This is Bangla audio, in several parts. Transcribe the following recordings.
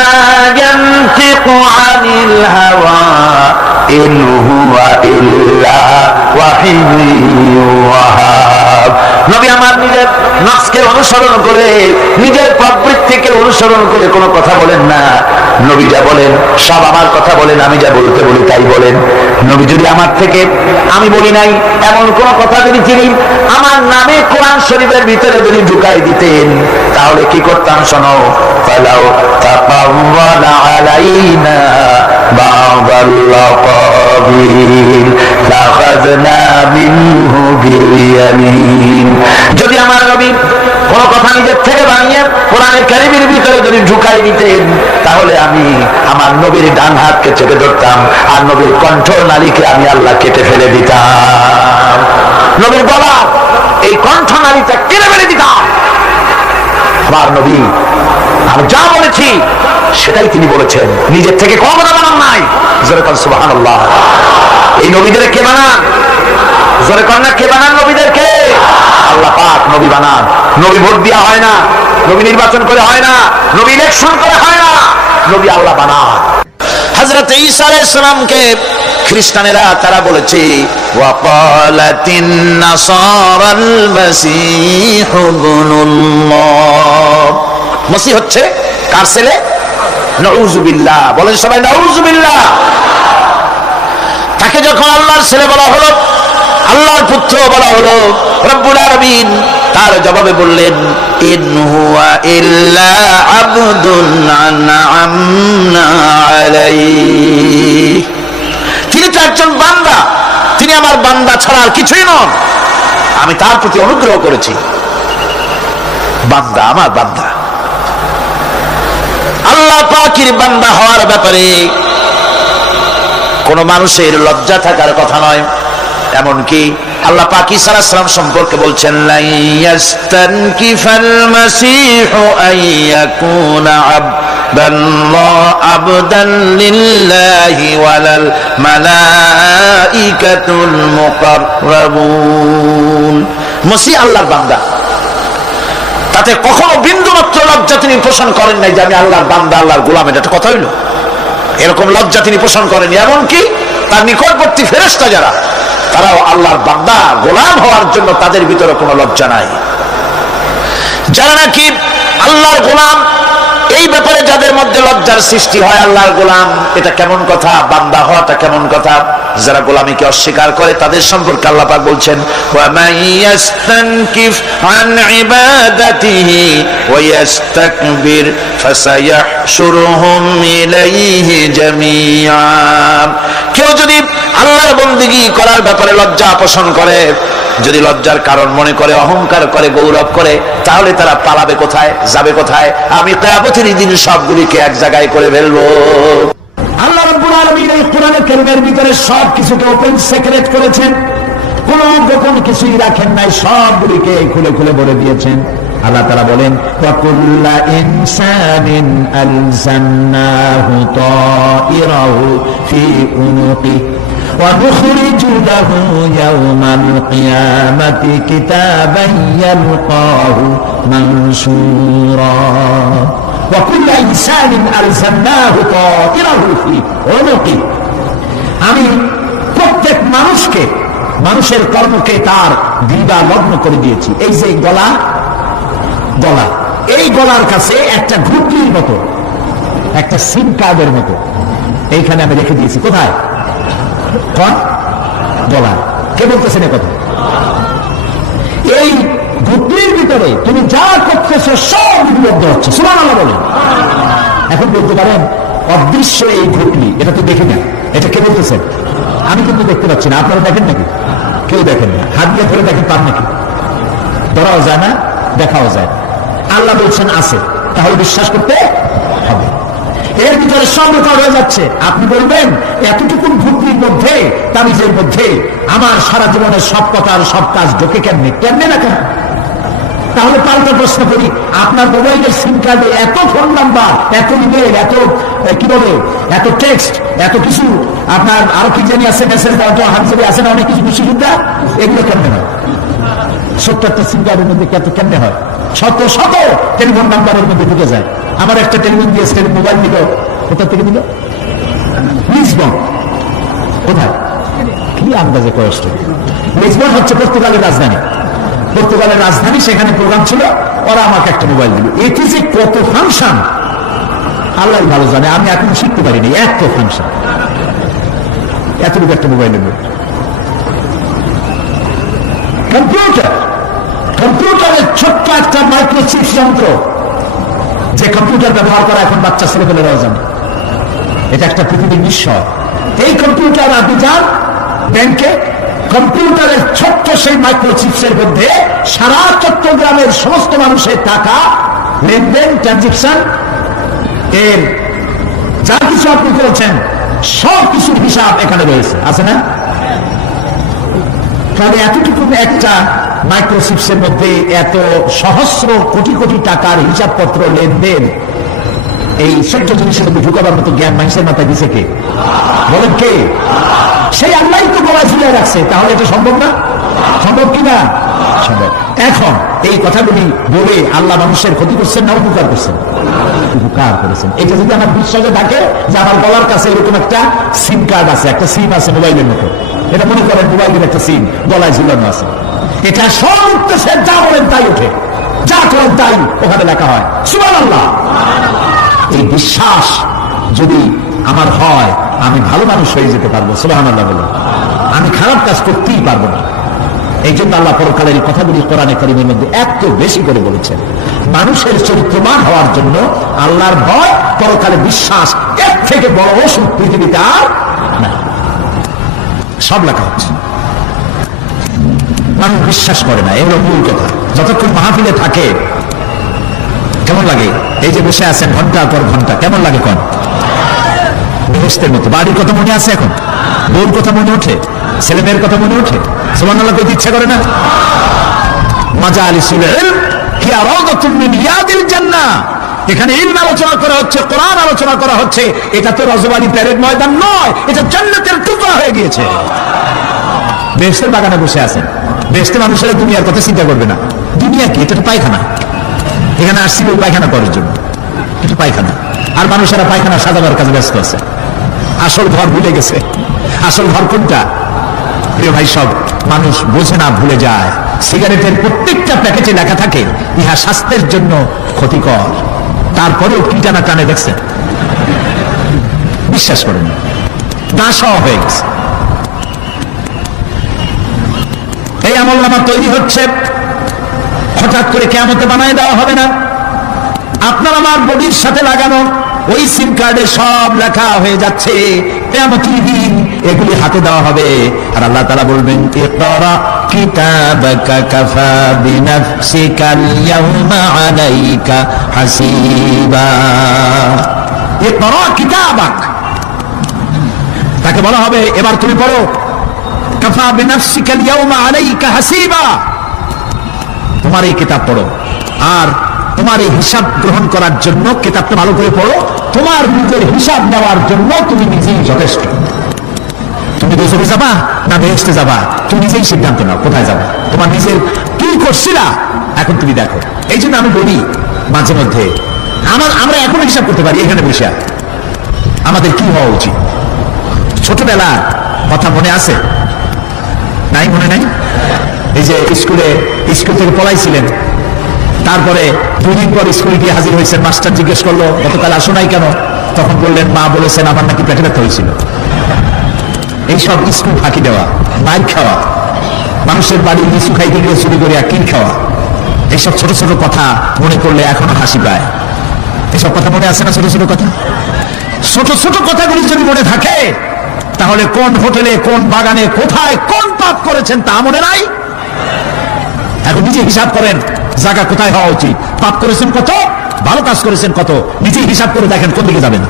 মা ইয়ানতিকু আনিল হাওয়া ইন হুয়া ইল্লা ওয়াহিয়ুহা। নবী আমার নিজের নফসকে অনুসরণ করে, নিজের প্রবৃত্তিকে অনুসরণ করে কোনো কথা বলেন না। নবী যা বলেন সব আমার কথা বলেন, আমি যা বলতে বলি তাই বলেন। নবী যদি আমার থেকে আমি বলি নাই এমন কোন কথা যদি তিনি আমার নামে কোরআন শরীফের ভিতরে যদি ঢুকাই দিতেন, তাহলে কি করতাম শোনো, ফালাউ তাকাওয়ালা আলাইনা বা'দাল লাকাবিল লাখাযনা মিনহু বিল ইয়ামিন। যদি আমার নবী কোন কথা নিজের থেকে বানিয়ে কোরআনের কারিমের ভিতরে যদি ঢুকাই দিতেন, তাহলে আমি আমার নবীর ডান হাতকে চেপে ধরতাম, আর নবীর কণ্ঠনালীকে আমি আল্লাহ কেটে ফেলে দিতাম। নবীর গলা এই কণ্ঠনালীটা কেটে ফেলে দিতাম। আমার নবী আমি যা বলেছি সেটাই তিনি বলেছেন, নিজের থেকে কোনো কথা বানান নাই। জোরে কর সুবহানাল্লাহ। এই নবীদের কে বানান? জোরে কর না, কে বানান নবীদেরকে? আল্লাহ পাক নবী বানান। নবী ভোট দেওয়া হয় না, নবী নির্বাচন করে হয় না, নবী ইলেকশন করে হয় না, নবী আল্লাহ বানান। হযরত ঈসা আলাইহিস সালামকে খ্রিস্টানেরা তারা বলেছে ওয়াকালাতিন নাসারাল মাসীহু ইবনুল্লাহ। মসিহ হচ্ছে কার ছেলে? নাউযুবিল্লাহ। বলেন সবাই নাউযুবিল্লাহ। তাকে যখন আল্লাহর ছেলে বলা হলো, আল্লাহর পুত্র বলা হলো, রব্বুল আলামিন তার জবাবে বললেন ইন হুয়া ইল্লা আবদুন আনআমনা আলাইহি। তিনি তো একজন বান্দা, তিনি আমার বান্দা ছাড়া আর কিছুই নন। আমি তার প্রতি অনুগ্রহ করেছি। বান্দা, আমার বান্দা। আল্লাহ পাকের বান্দা হওয়ার ব্যাপারে কোন মানুষের লজ্জা থাকার কথা নয়। এমনকি আল্লাহ পাক ঈসা আলাইহিস সালাম সম্পর্কে বলছেন লা ইয়াস্তানকিফাল মাসীহু আইয়াকুনা আবদান লিল্লাহি ওয়ালাল মালাইকাতুল মুকাররাবুন। মসিহ আল্লাহর বান্দা, তাতে কখনো বিন্দু মাত্র লজ্জা তিনি পোষণ করেন নাই যে আমি আল্লাহর বান্দা, আল্লাহর গোলাম। এটা একটা কথা হইল? এরকম লজ্জা তিনি পোষণ করেন। এমনকি তার নিকটবর্তী ফেরেশতা যারা, তারাও আল্লাহর বান্দা গোলাম হওয়ার জন্য তাদের ভিতরে কোনো লজ্জা নাই। যারা নাকি আল্লাহর গোলাম, এই ব্যাপারে যাদের মধ্যে লজ্জার সৃষ্টি হয়, আল্লাহর গোলাম এটা কেমন কথা, বান্দা হওয়াটা কেমন কথা। যারা গোলামীকে অস্বীকার করে তাদের সম্পর্কে আল্লাহ পাক বলছেন ওয়া মান ইয়াস্তানকিফ আন ইবাদাতিহি ওয়া ইয়াস্তাকবির ফাসায়াহশুরুহুম ইলাইহি জামিআ। কেউ যদি আল্লাহর বন্দেগী করার ব্যাপারে লজ্জা পোষণ করে, যদি লজ্জার কারণ মনে করে, অহংকার করে, গৌরব করে, তাহলে তারা পালাবে কোথায়, যাবে কোথায়? আমি কিয়ামতের দিন সবগুলিকে এক জায়গায় করে ফেলবো। আল্লাহ রাব্বুল আলামিন এই কোরআনের কারিমের ভিতরে সবকিছুকে ওপেন সিক্রেট করেছেন, কোনো গোপন কিছুই রাখেন নাই, সবগুলিকে খুলে খুলে বলে দিয়েছেন। আল্লাহ তাআলা বলেন ওয়া কুল্লা ইনসানিন আলজামনাহু তাইরাহু ফি উনুকি ওয়া নুখরিজু লাহু ইয়াওমাল কিয়ামাতি কিতাবান ইয়ালকাহু মানশুরা। ওয়া কুল্লা ইনসানিন আলজামনাহু তাইরাহু ফি উনুকি। আমি প্রত্যেক মানুষকে, মানুষের কর্মকে তার গ্রীবা লগ্ন করে দিয়েছি। এই যে গলা, গলা, এই গলার কাছে একটা ঘুটলির মতো, একটা সিম কার্ডের মতো এইখানে আমি রেখে দিয়েছি। কোথায়? কোন গলা? কে বলতেছেন কথা? এই ঘুটলির ভিতরে তুমি যা করতেছো সব লিপিবদ্ধ হচ্ছে। সুবহানাল্লাহ বলেন। এখন বলতে পারেন অদৃশ্য এই ঘুটলি, এটা তো দেখি না, এটা কে বলতেছেন? আমি কিন্তু দেখতে পাচ্ছি না। আপনারা দেখেন নাকি? কেউ দেখেন না। হাত দিয়ে ধরে দেখেন পান নাকি? ধরাও যায় না, দেখাও যায়। আল্লাহ বলছেন আছে, তাহলে বিশ্বাস করতে হবে। এর ভিতরে সব রেকর্ড হয়ে যাচ্ছে। আপনি বলবেন এতটুকু ঘুটলির মধ্যে, তাবিজের মধ্যে আমার সারা জীবনের সব কথা আর সব কাজ ঢোকে কেমনে? কেমনে না কেন? তাহলে পাল্টা প্রশ্ন করি, আপনার মোবাইলের সিম কার্ডে এত ফোন নাম্বার, এত ইমেল, এত কি বলে, এত টেক্সট, এত কিছু, আপনার আরো কি জানি আছে, মেসেজ, হাজারি আছে না, অনেক কিছু, বিশুদ্ধা, এগুলো কেমনে হয়? 70টা সিম কার্ডের মধ্যে কেমনে হয়? শত শত টেলিফোন নাম্বারের মধ্যে ঢুকে যায়। আমার একটা টেলিফোন দিয়ে মোবাইল দিল, কোথা থেকে দিল? লিসবন। কোথায়? কি আন্দাজে কষ্ট। লিসবন হচ্ছে পর্তুগালের রাজধানী। পর্তুগালের রাজধানী, সেখানে প্রোগ্রাম ছিল, ওরা আমাকে একটা মোবাইল দিল। এটি যে কত ফাংশন আল্লাহ ভালো জানে, আমি এখন শিখতে পারিনি। এত ফাংশন, এতটুকু একটা মোবাইলের মধ্যে। কম্পিউটারের ছোট্ট একটা মাইক্রোচিপ যন্ত্র, যে কম্পিউটার ব্যবহার করা এখন বাচ্চা ছেলেপেলেরাও জানে। এটা একটা পৃথিবীর বিস্ময়। এই কম্পিউটার আপনি যান ব্যাংকে, কম্পিউটারের ছোট্ট সেই মাইক্রোচিপসের মধ্যে সারা চট্টগ্রামের সমস্ত মানুষের টাকা লেনদেন, ট্রানজেকশন, এর যা কিছু আপনি করেছেন সব কিছুর হিসাব এখানে রয়েছে, আছে না? তাহলে এতটুকু একটা মাইক্রোচিপসের মধ্যে এত সহস্র কোটি কোটি টাকার হিসাবপত্র, লেনদেন, এই ছোট্ট জিনিসের মধ্যে ঢুকাবার মতো জ্ঞান মানুষের মাথায় দিছে কে? বলেন কে? সেই আল্লাহই তো গলায় ঝুলিয়ে রাখছে। তাহলে এটা সম্ভব না? সম্ভব কিনা? সম্ভব। এখন এই কথাগুলি বলে আল্লাহ মানুষের ক্ষতি করছেন না উপকার করছেন? উপকার করেছেন। এটা যদি আমার বিশ্বাসে থাকে যে আমার গলার কাছে এরকম একটা সিম কার্ড আছে, একটা সিম আছে মোবাইলের মতো, এটা মনে করেন মোবাইলের একটা সিম গলায় ঝুলানো আছে, এটা সব উঠতেছে, যা বলেন তাই উঠে, যা করেন তাই ওখানে লেখা হয়। সুবহানাল্লাহ। এই বিশ্বাস যদি আমার হয়, আমি ভালো মানুষ হয়ে যেতে পারবো। সুবহানাল্লাহ বলে আমি খারাপ কাজ করতেই পারবো না। এই জন্য আল্লাহ পরকালের এই কথাগুলি কোরআনে কারীমের মধ্যে এত বেশি করে বলেছেন। মানুষের চরিত্রবান হওয়ার জন্য আল্লাহর ভয়, পরকালে বিশ্বাস, এর থেকে বড় ওষুধ পৃথিবীতে আর না। সব লেখা হচ্ছে, মানুষ বিশ্বাস করে না, এগুলো মূল কথা। যতক্ষণ মাহফিলে থাকে কেমন লাগে? এই যে বসে আছেন ঘন্টার পর ঘন্টা, কেমন লাগে? কোন বেহেশতের মতো। বাড়ির কথা মনে আছে এখন? বউর কথা মনে ওঠে? ছেলে মেয়ের কথা মনে ওঠে? সুবহানাল্লাহ কইতে ইচ্ছা করে না? মাজালিসুল ইলম হিয়া রাউদাতুম মিন রিয়াদিল জান্নাহ। এখানে ইলম আলোচনা করা হচ্ছে, কোরআন আলোচনা করা হচ্ছে। এটা তো রজবাড়ি প্যারেড ময়দান নয়, এটা জান্নাতের টুকরা হয়ে গিয়েছে। বেহেশতের বাগানে বসে আছেন। বেহেশতে মানুষেরা দুনিয়ার কথা চিন্তা করবে না। দুনিয়া কি? এটা তো পায়খানা। এখানে আসছি পায়খানা করার জন্য, এটা পায়খানা। আর মানুষেরা পায়খানা সাজাবার কাজে ব্যস্ত আছে, আসল ঘর ভুলে গেছে। আসল ঘর কোনটা? প্রিয় ভাই, সব মানুষ বোঝে না, ভুলে যায়। সিগারেটের প্রত্যেকটা প্যাকেটে লেখা থাকে ইহা স্বাস্থ্যের জন্য ক্ষতিকর, তারপরেও কি টানা টানে দেখছেন, বিশ্বাস করেন, দাস হয়ে গেছে। এই আমলনামা তৈরি হচ্ছে, হঠাৎ করে কিয়ামতে বানায় দেওয়া হবে না। আপনার আমার বডির সাথে লাগানো ওই সিম কার্ডে সব লেখা হয়ে যাচ্ছে। কিয়ামতের দিন এগুলি হাতে দেওয়া হবে, আর আল্লাহ তাআলা বলবেন, ইকরা কিতাবাকা কাফা বিনাফসিকাল ইয়াওমা আলাইকা হাসিবা। ইকরা কিতাবাক, তাকে বলা হবে এবার তুমি পড়ো। কাফা বিনাফসিকাল ইয়াওমা আলাইকা হাসিবা, তোমার এই কিতাব পড়ো, আর তোমার এই হিসাব গ্রহণ করার জন্য কিতাবটা ভালো করে পড়ো। তোমার নিজের হিসাব নেওয়ার জন্য তুমি নিজেই যথেষ্ট। তুমি দোজখে যাবা না বেহেশতে যাবা, তুমি নিজেই সিদ্ধান্ত নাও কোথায় যাবা। তোমার নিজের কি করছিলা এখন তুমি দেখো। এই জন্য আমি বলি মাঝে মধ্যে আমরা এখন হিসাব করতে পারি এখানে বসে, আমাদের কি হওয়া উচিত। ছোটবেলা কথা মনে আছে? নাই? মনে নাই? এই যে স্কুল থেকে পড়াইছিলেন, তারপরে 2 দিন পর স্কুলে গিয়ে হাজির হয়েছেন, মাস্টার জিজ্ঞেস করলো গতকাল আসো নাই কেন? তখন বললেন মা বলেছেন আমার নাকি পেটে ব্যথা হয়েছিল। এইসব স্কুল ফাঁকি দেওয়া, মাইর খাওয়া, মানুষের বাড়ি লিচু খাইতে গিয়ে চুরি করে কিল খাওয়া, এইসব ছোট ছোট কথা মনে করলে এখনো হাসি পায়। এসব কথা মনে আছে না? ছোট ছোট কথা, ছোট ছোট কথাগুলি যদি মনে থাকে তাহলে কোন হোটেলে, কোন বাগানে, কোথায় কোন পাপ করেছেন তা মনে নাই। এখন নিজে হিসাব করেন জায়গা কোথায় হওয়া উচিত, পাপ করেছেন কত, ভালো কাজ করেছেন কত, নিজে হিসাব করে দেখেন কোন দিকে যাবেন।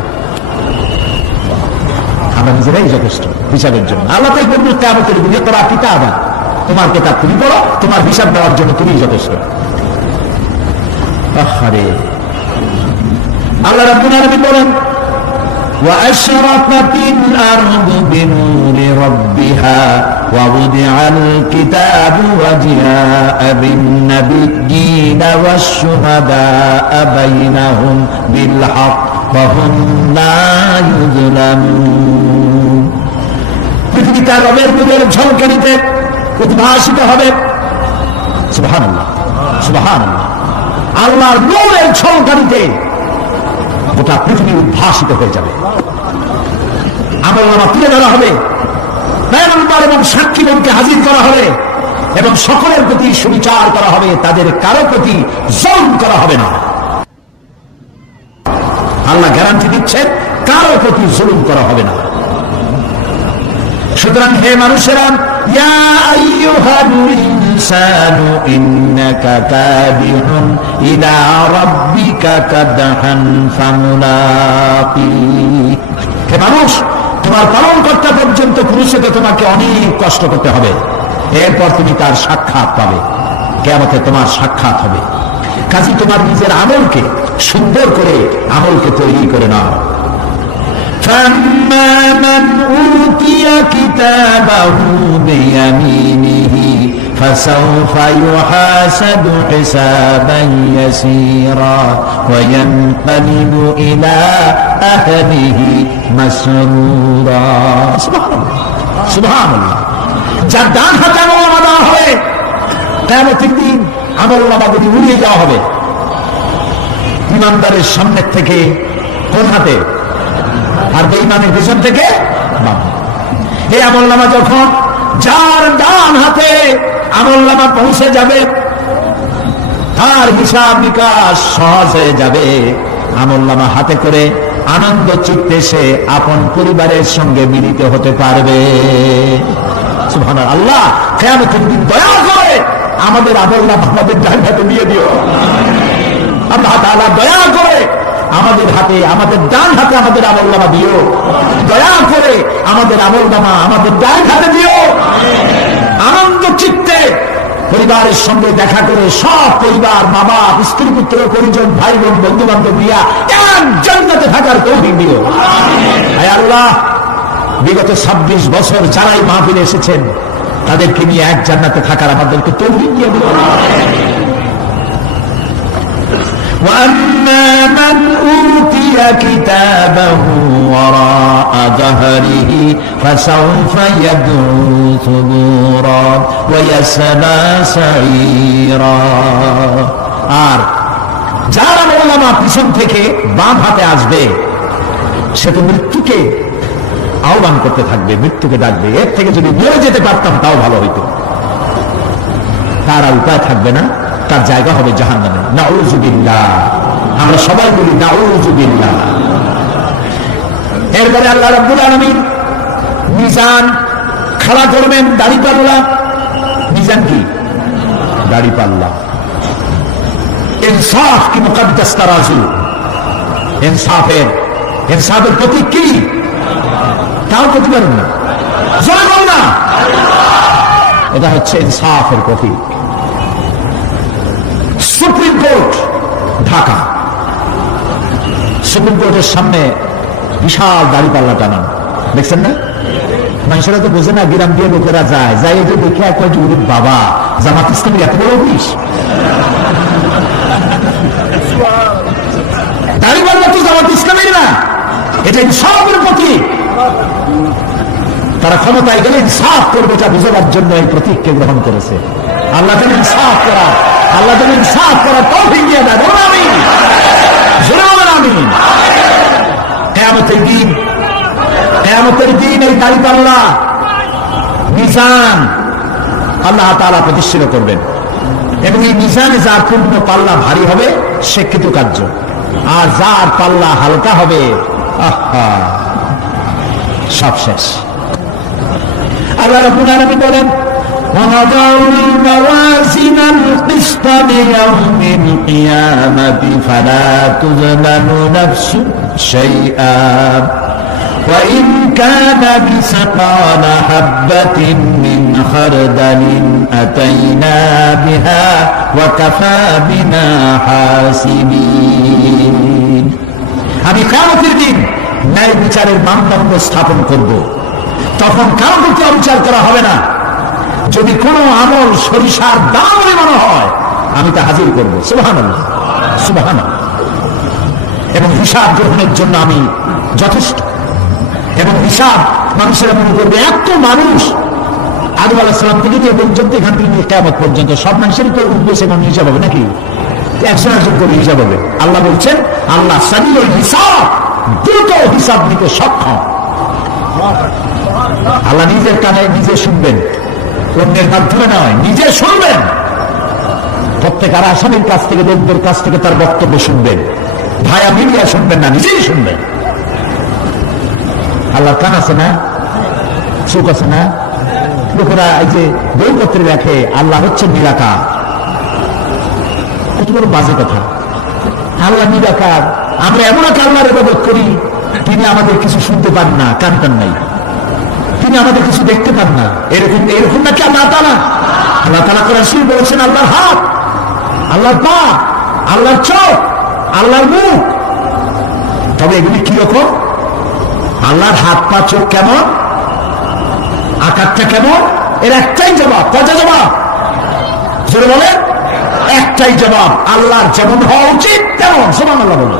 আমরা নিজেরাই যথেষ্ট হিসাবের জন্য। আল্লাহ তাই বলবেন কিয়ামতের দিনে তোরা কিতাব, তোমার কিতাব তুমি পড়ো, তোমার হিসাব দেওয়ার জন্য তুমি যথেষ্ট। আরে আল্লাহ রাব্বুল আলামিন বলেন, وأشرقت الأرض بنور ربها ووضع الكتاب وجاء بالنبيين والشهداء بينهم بالحق وهم لا يظلمون পৃথিবী তার রবের নূরের ঝলকানিতে উদ্ভাসিত হবে। সুবহানাল্লাহ, সুবহানাল্লাহ। আল্লাহর নূরের ঝলকানিতে গোটা পৃথিবী উদ্ভাসিত হয়ে যাবে। আমলনামা তুলে ধরা হবে, পয়গম্বর এবং সাক্ষীগণকে হাজির করা হবে এবং সকলের প্রতি সুবিচার করা হবে, তাদের কারো প্রতি জুলুম করা হবে না। আল্লাহ গ্যারান্টি দিচ্ছেন কারো প্রতি জুলুম করা হবে না। সুতরাং হে মানুষেরা, ইয়া আইয়ুহাল ইনসানু ইন্নাকা কাদিহুন ইলা রাব্বিকা কাদহান ফামুলাকি। হে মানুষ, তোমার পালনকর্তা পর্যন্ত পৌঁছতে তোমাকে অনেক কষ্ট করতে হবে, এরপর তুমি তার সাক্ষাৎ পাবে। কিয়ামতে তোমার সাক্ষাৎ হবে। কাজী তোমার নিজের আমলকে সুন্দর করে আমলকে তৈরি করে নাও। فَأَمَّا مَنْ أُوتِيَ كِتَابَهُ بِيَمِينِهِ فَسَوْفَ يُحَاسَبُ حِسَابًا يَسِيرًا وَيَنْقَلِبُ إِلَى أَهْلِهِ مَسْرُورًا। সুবহানাল্লাহ, সুবহানাল্লাহ। যার ডান হাতে আমলনামা দেওয়া হবে, কিয়ামতের দিন আমলনামাগুলি উড়িয়ে দেওয়া হবে। ইমানদারের সামনের থেকে কোন হাতে, আর বেঈমানের পিছন থেকে বাম। এই আমলনামা যখন যার ডান হাতে আমলনামা পৌঁছে যাবে, তার হিসাব নিকাশ সহজ হয়ে যাবে। আমলনামা হাতে করে আনন্দ চিত্তে সে আপন পরিবারের সঙ্গে মিলিত হতে পারবে। সুবহানাল্লাহ। আল্লাহ কিয়ামতের দিন দয়া করে আমাদের আমলনামা আমাদের ডান হাতে দিয়ে দিও। আল্লাহ তাআলা দয়া করে আমাদের হাতে, আমাদের ডান হাতে আমাদের আমলনামা দিও। দয়া করে আমাদের আমলনামা আমাদের ডান হাতে দিও। আনন্দ চিত্তে পরিবারের সঙ্গে দেখা করে সব পরিবার, মা বাপ, স্ত্রী পুত্র পরিজন, ভাই বোন, বন্ধু বান্ধব নিয়ে এক জান্নাতে থাকার তৌফিক দিও। হে আল্লাহ, বিগত 26 বছর যারাই মাহফিলে এসেছেন তাদেরকে নিয়ে এক জান্নাতে থাকার আমাদেরকে তৌফিক দিয়ে দিও। وَأَمَّا مَنْ أُوتِيَ كِتَابَهُ وَرَاءَ ظَهْرِهِ فَسَوْفَ يَدْعُو ثُبُورًا وَيَصْلَى سَعِيرًا। আর যার আমলনামা পিছন থেকে বাম হাতে আসবে, সে তো মৃত্যুকে আহ্বান করতে থাকবে, মৃত্যুকে ডাকবে। এর থেকে যদি মরে যেতে পারতাম তাও ভালো হইতো। তার আর উপায় থাকবে না, তার জায়গা হবে জাহান্নামে। নাউযু বিল্লাহ। আমরা সবাই বলি নাউযু বিল্লাহ। এরপরে আল্লাহ রাব্বুল আলামিন মিজান খাড়া করবেন, দাড়িপাল্লা। মিজান কি? দাড়িপাল্লা। ইনসাফ কি মুকদ্দাস তারাজু। ইনসাফের প্রতীক কি? তাও করতে পারেন না, জোরে বল না। এটা হচ্ছে ইনসাফের প্রতীক। সুপ্রিম কোর্ট ঢাকা, সুপ্রিম কোর্টের সামনে বিশাল দাড়িপাল্লা টানানো, দেখছেন না? মানুষেরা তো বোঝে না, গ্রাম দিয়ে লোকেরা যায়, যাই যে দেখে এক বাবা জামাত ইসলামের এত বড় অফিস। দাড়িপাল্লা তো জামাত ইসলামের না, এটা ইনসাফের প্রতীক। তারা ক্ষমতায় গেলে ইনসাফ করবে এটা বুঝাবার জন্য এই প্রতীককে গ্রহণ করেছে। আল্লাহ যেন ইনসাফ করা, আল্লাহ যেন ইনসাফ করার তৌফিক দিয়ে দেয়। বলুন আমিন, জোরে বলুন আমিন। কিয়ামতের দিন, কিয়ামতের দিন এই দাড়িপাল্লা মিজান আল্লাহ তাআলা প্রতিষ্ঠিত করবেন এবং এই মিজানে যার পূর্ণ পাল্লা ভারী হবে সে কৃতকার্য, আর যার পাল্লা হালকা হবে আহা সব শেষ। আল্লাহ রাব্বুল আলামিন বলেন, وَنَضَعُ الْمَوَازِينَ الْقِسْطَ لِيَوْمِ الْقِيَامَةِ فَلَا تُظْلَمُ نَفْسٌ شَيْئًا وَإِنْ كَانَ مِثْقَالَ حَبَّةٍ مِّنْ خَرْدَلٍ أَتَيْنَا بِهَا وَكَفَى بِنَا حَاسِبِينَ। আমি কিয়ামতের দিন ন্যায় বিচারের মানদণ্ড স্থাপন করব, তখন কারো প্রতি অবিচার করা হবে না। যদি কোনো আমল সরিষার দাম মনে হয় আমি তা হাজির করবো। সুবহানাল্লাহ, সুবহানাল্লাহ। এবং হিসাব গ্রহণের জন্য আমি যথেষ্ট। এবং হিসাব মানুষেরা মনে করবে এত মানুষ আদম আলাইহিস সালাম থেকে যে পর্যন্ত এখান থেকে নিয়ে কিয়ামত পর্যন্ত সব মানুষেরই তো উঠবে, সেখানে হিসাব হবে নাকি? একজন একজন করে হিসাব হবে। আল্লাহ বলছেন আল্লাহ সারিউল হিসাব, দ্রুত হিসাব নিতে সক্ষম। আল্লাহ নিজের কানে নিজে শুনবেন, অন্যের মাধ্যমে নয়, নিজে শুনবেন। প্রত্যেক আর আসামির কাছ থেকে, লোকদের কাছ থেকে তার বক্তব্য শুনবেন। ভায়া মিডিয়া শুনবেন না, নিজেই শুনবেন। আল্লাহর কান আছে না, চোখ আছে না? লোকেরা এই যে বইপত্রে দেখে আল্লাহ হচ্ছে নিরাকার, কত বড় বাজে কথা। আল্লাহ নিরাকার, আমরা এমন এক আল্লাহর ইবাদত করি, তিনি আমাদের কিছু শুনতে পান না, কান পান নাই, তিনি আমাদের কিছু দেখতে পান না। এরকম এরকম নাকি আল্লাহ তাআলা? আল্লাহ তাআলা কোরআন শরীফে বলেছেন আল্লাহর হাত, আল্লাহর পা, আল্লাহর চোখ, আল্লাহর মুখ। তবে এগুলি কিরকম? আল্লাহর হাত, পা, চোখ কেমন, আকারটা কেমন, এর একটাই জবাব। কয়টা জবাব? জোরে বলেন, একটাই জবাব। আল্লাহর যেমন হওয়া উচিত তেমন। সুবহানাল্লাহ বলে,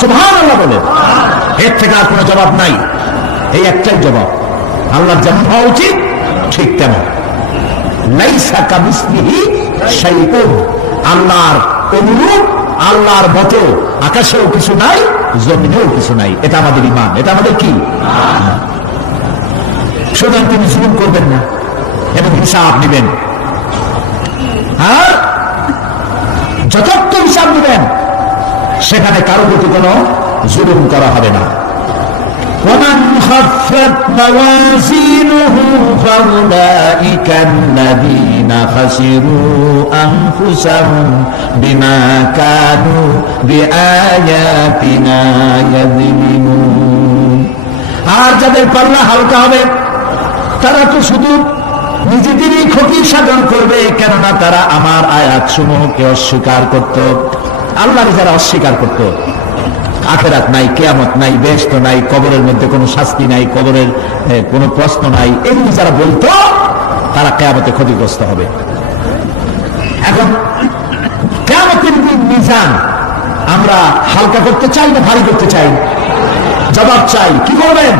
সুবহানাল্লাহ বলে। এর থেকে আর কোনো জবাব নাই, এই একটাই জবাব। আল্লাহর যেমন হওয়া উচিত ঠিক তেমন। লাইসা কামিসলিহি শাইউন, আল্লাহর অনুরূপ, আল্লাহর মতো আকাশেও কিছু নাই, জমিনেও কিছু নাই। এটা আমাদের ঈমান, এটা আমাদের কি? সুতরাং তিনি জুলুম করবেন না এবং হিসাব নেবেন। আর যথার্থ হিসাব নেবেন, সেখানে কারো প্রতি কোনো জুলুম করা হবে না। ومن خفت موازينه فأولئك الذين خسروا أنفسهم بما كانوا بآياتنا يظلمون। আর যাদের পাল্লা হালকা হবে তারা তো শুধু নিজেদেরই ক্ষতি সাধন করবে, কেননা তারা আমার আয়াত সমূহকে অস্বীকার করত। আল্লাহর যারা অস্বীকার করত, আখিরাত নাই, কিয়ামত নাই, বেহেশত নাই, কবরের মধ্যে কোনো শাস্তি নাই, কবরের কোনো প্রশ্ন নাই, এগুলি যারা বলতো তারা কিয়ামতে ক্ষতিগ্রস্ত হবে। এখন কিয়ামতের দিন মিজান আমরা হালকা করতে চাই না ভারী করতে চাই? জবাব চাই। কি করবেন?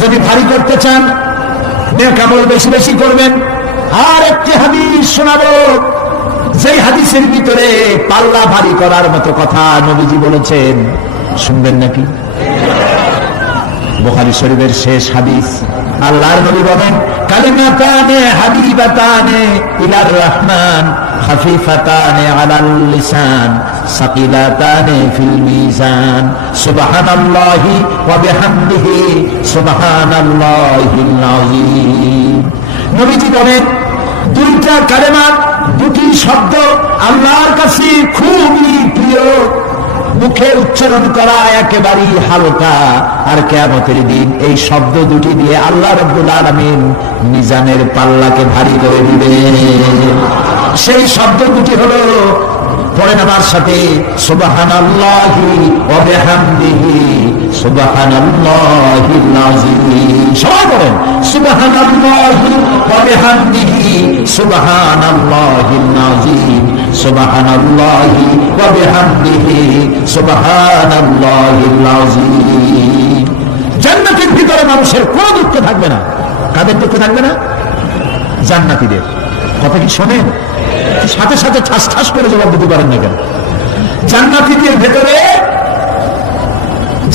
যদি ভারী করতে চান নেক আমল বেশি বেশি করবেন। আর একটি হাদিস শোনাবো, যেই হাদিসের ভিতরে পাল্লা ভারী করার মতো কথা নবীজি বলেছেন। শুনবেন নাকি? বুখারী শরীফের শেষ হাদিস। আল্লাহর নবী বলেন, কালিমাতানে হাবিবাতানে ইলার রহমান খাফিফাতানে আলাল লিসান সাকিলাতানে ফিল মিজান সুবহানাল্লাহি ওয়া বিহামদিহি সুবহানাল্লাহিল আযীম। নবীজি বলেন, দুইটা কালেমা, দুটি শব্দ আল্লাহর কাছে খুবই প্রিয়, মুখে উচ্চারণ করা একেবারেই হালকা। আর কিয়ামতের দিন এই শব্দ দুটি দিয়ে আল্লাহ রাব্বুল আলামিন মিজানের পাল্লাকে ভারী করে দিবেন। সেই শব্দ দুটি হলো, পড়েন আমার সাথে, সুবহানাল্লাহি ওয়া বিহামদিহি সুবহানাল্লাহিল আযীম। সবাই বলেন, সুবহানাল্লাহি ওয়া বিহামদিহি সুবহানাল্লাহিল আযীম, সুবহানাল্লাহি ওয়া বিহামদিহি সুবহানাল্লাহিল আযীম। জান্নাতের ভিতরে মানুষের কোনো দুঃখ থাকবে না। কাদের দুঃখ থাকবে না? জান্নাতীদের। কথা কি শোনেন? সাথে সাথে ঠাস ঠাস করে জবাব দিতে পারেন না কেন? জান্নাতীদের ভেতরে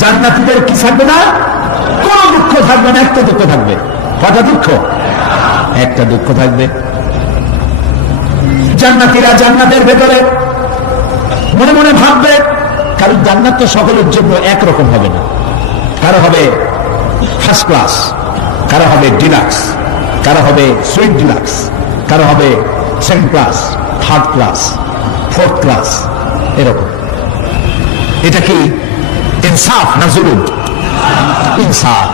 জান্নাতীদের কি থাকবে না? কোন দুঃখ থাকবে না। একটা দুঃখ থাকবে। কটা দুঃখ? একটা দুঃখ থাকবে। জান্নাতীরা জান্নাতের ভেতরে মনে মনে ভাববে, কারণ জান্নাত তো সকলের জন্য একরকম হবে না। কারো হবে ফার্স্ট ক্লাস, কারো হবে ডিলাক্স, কারো হবে সুইট ডিলাক্স, কারো হবে second class, third class, fourth class, এরকম। এটা কি ইনসাফ না জুলুম? ইনসাফ।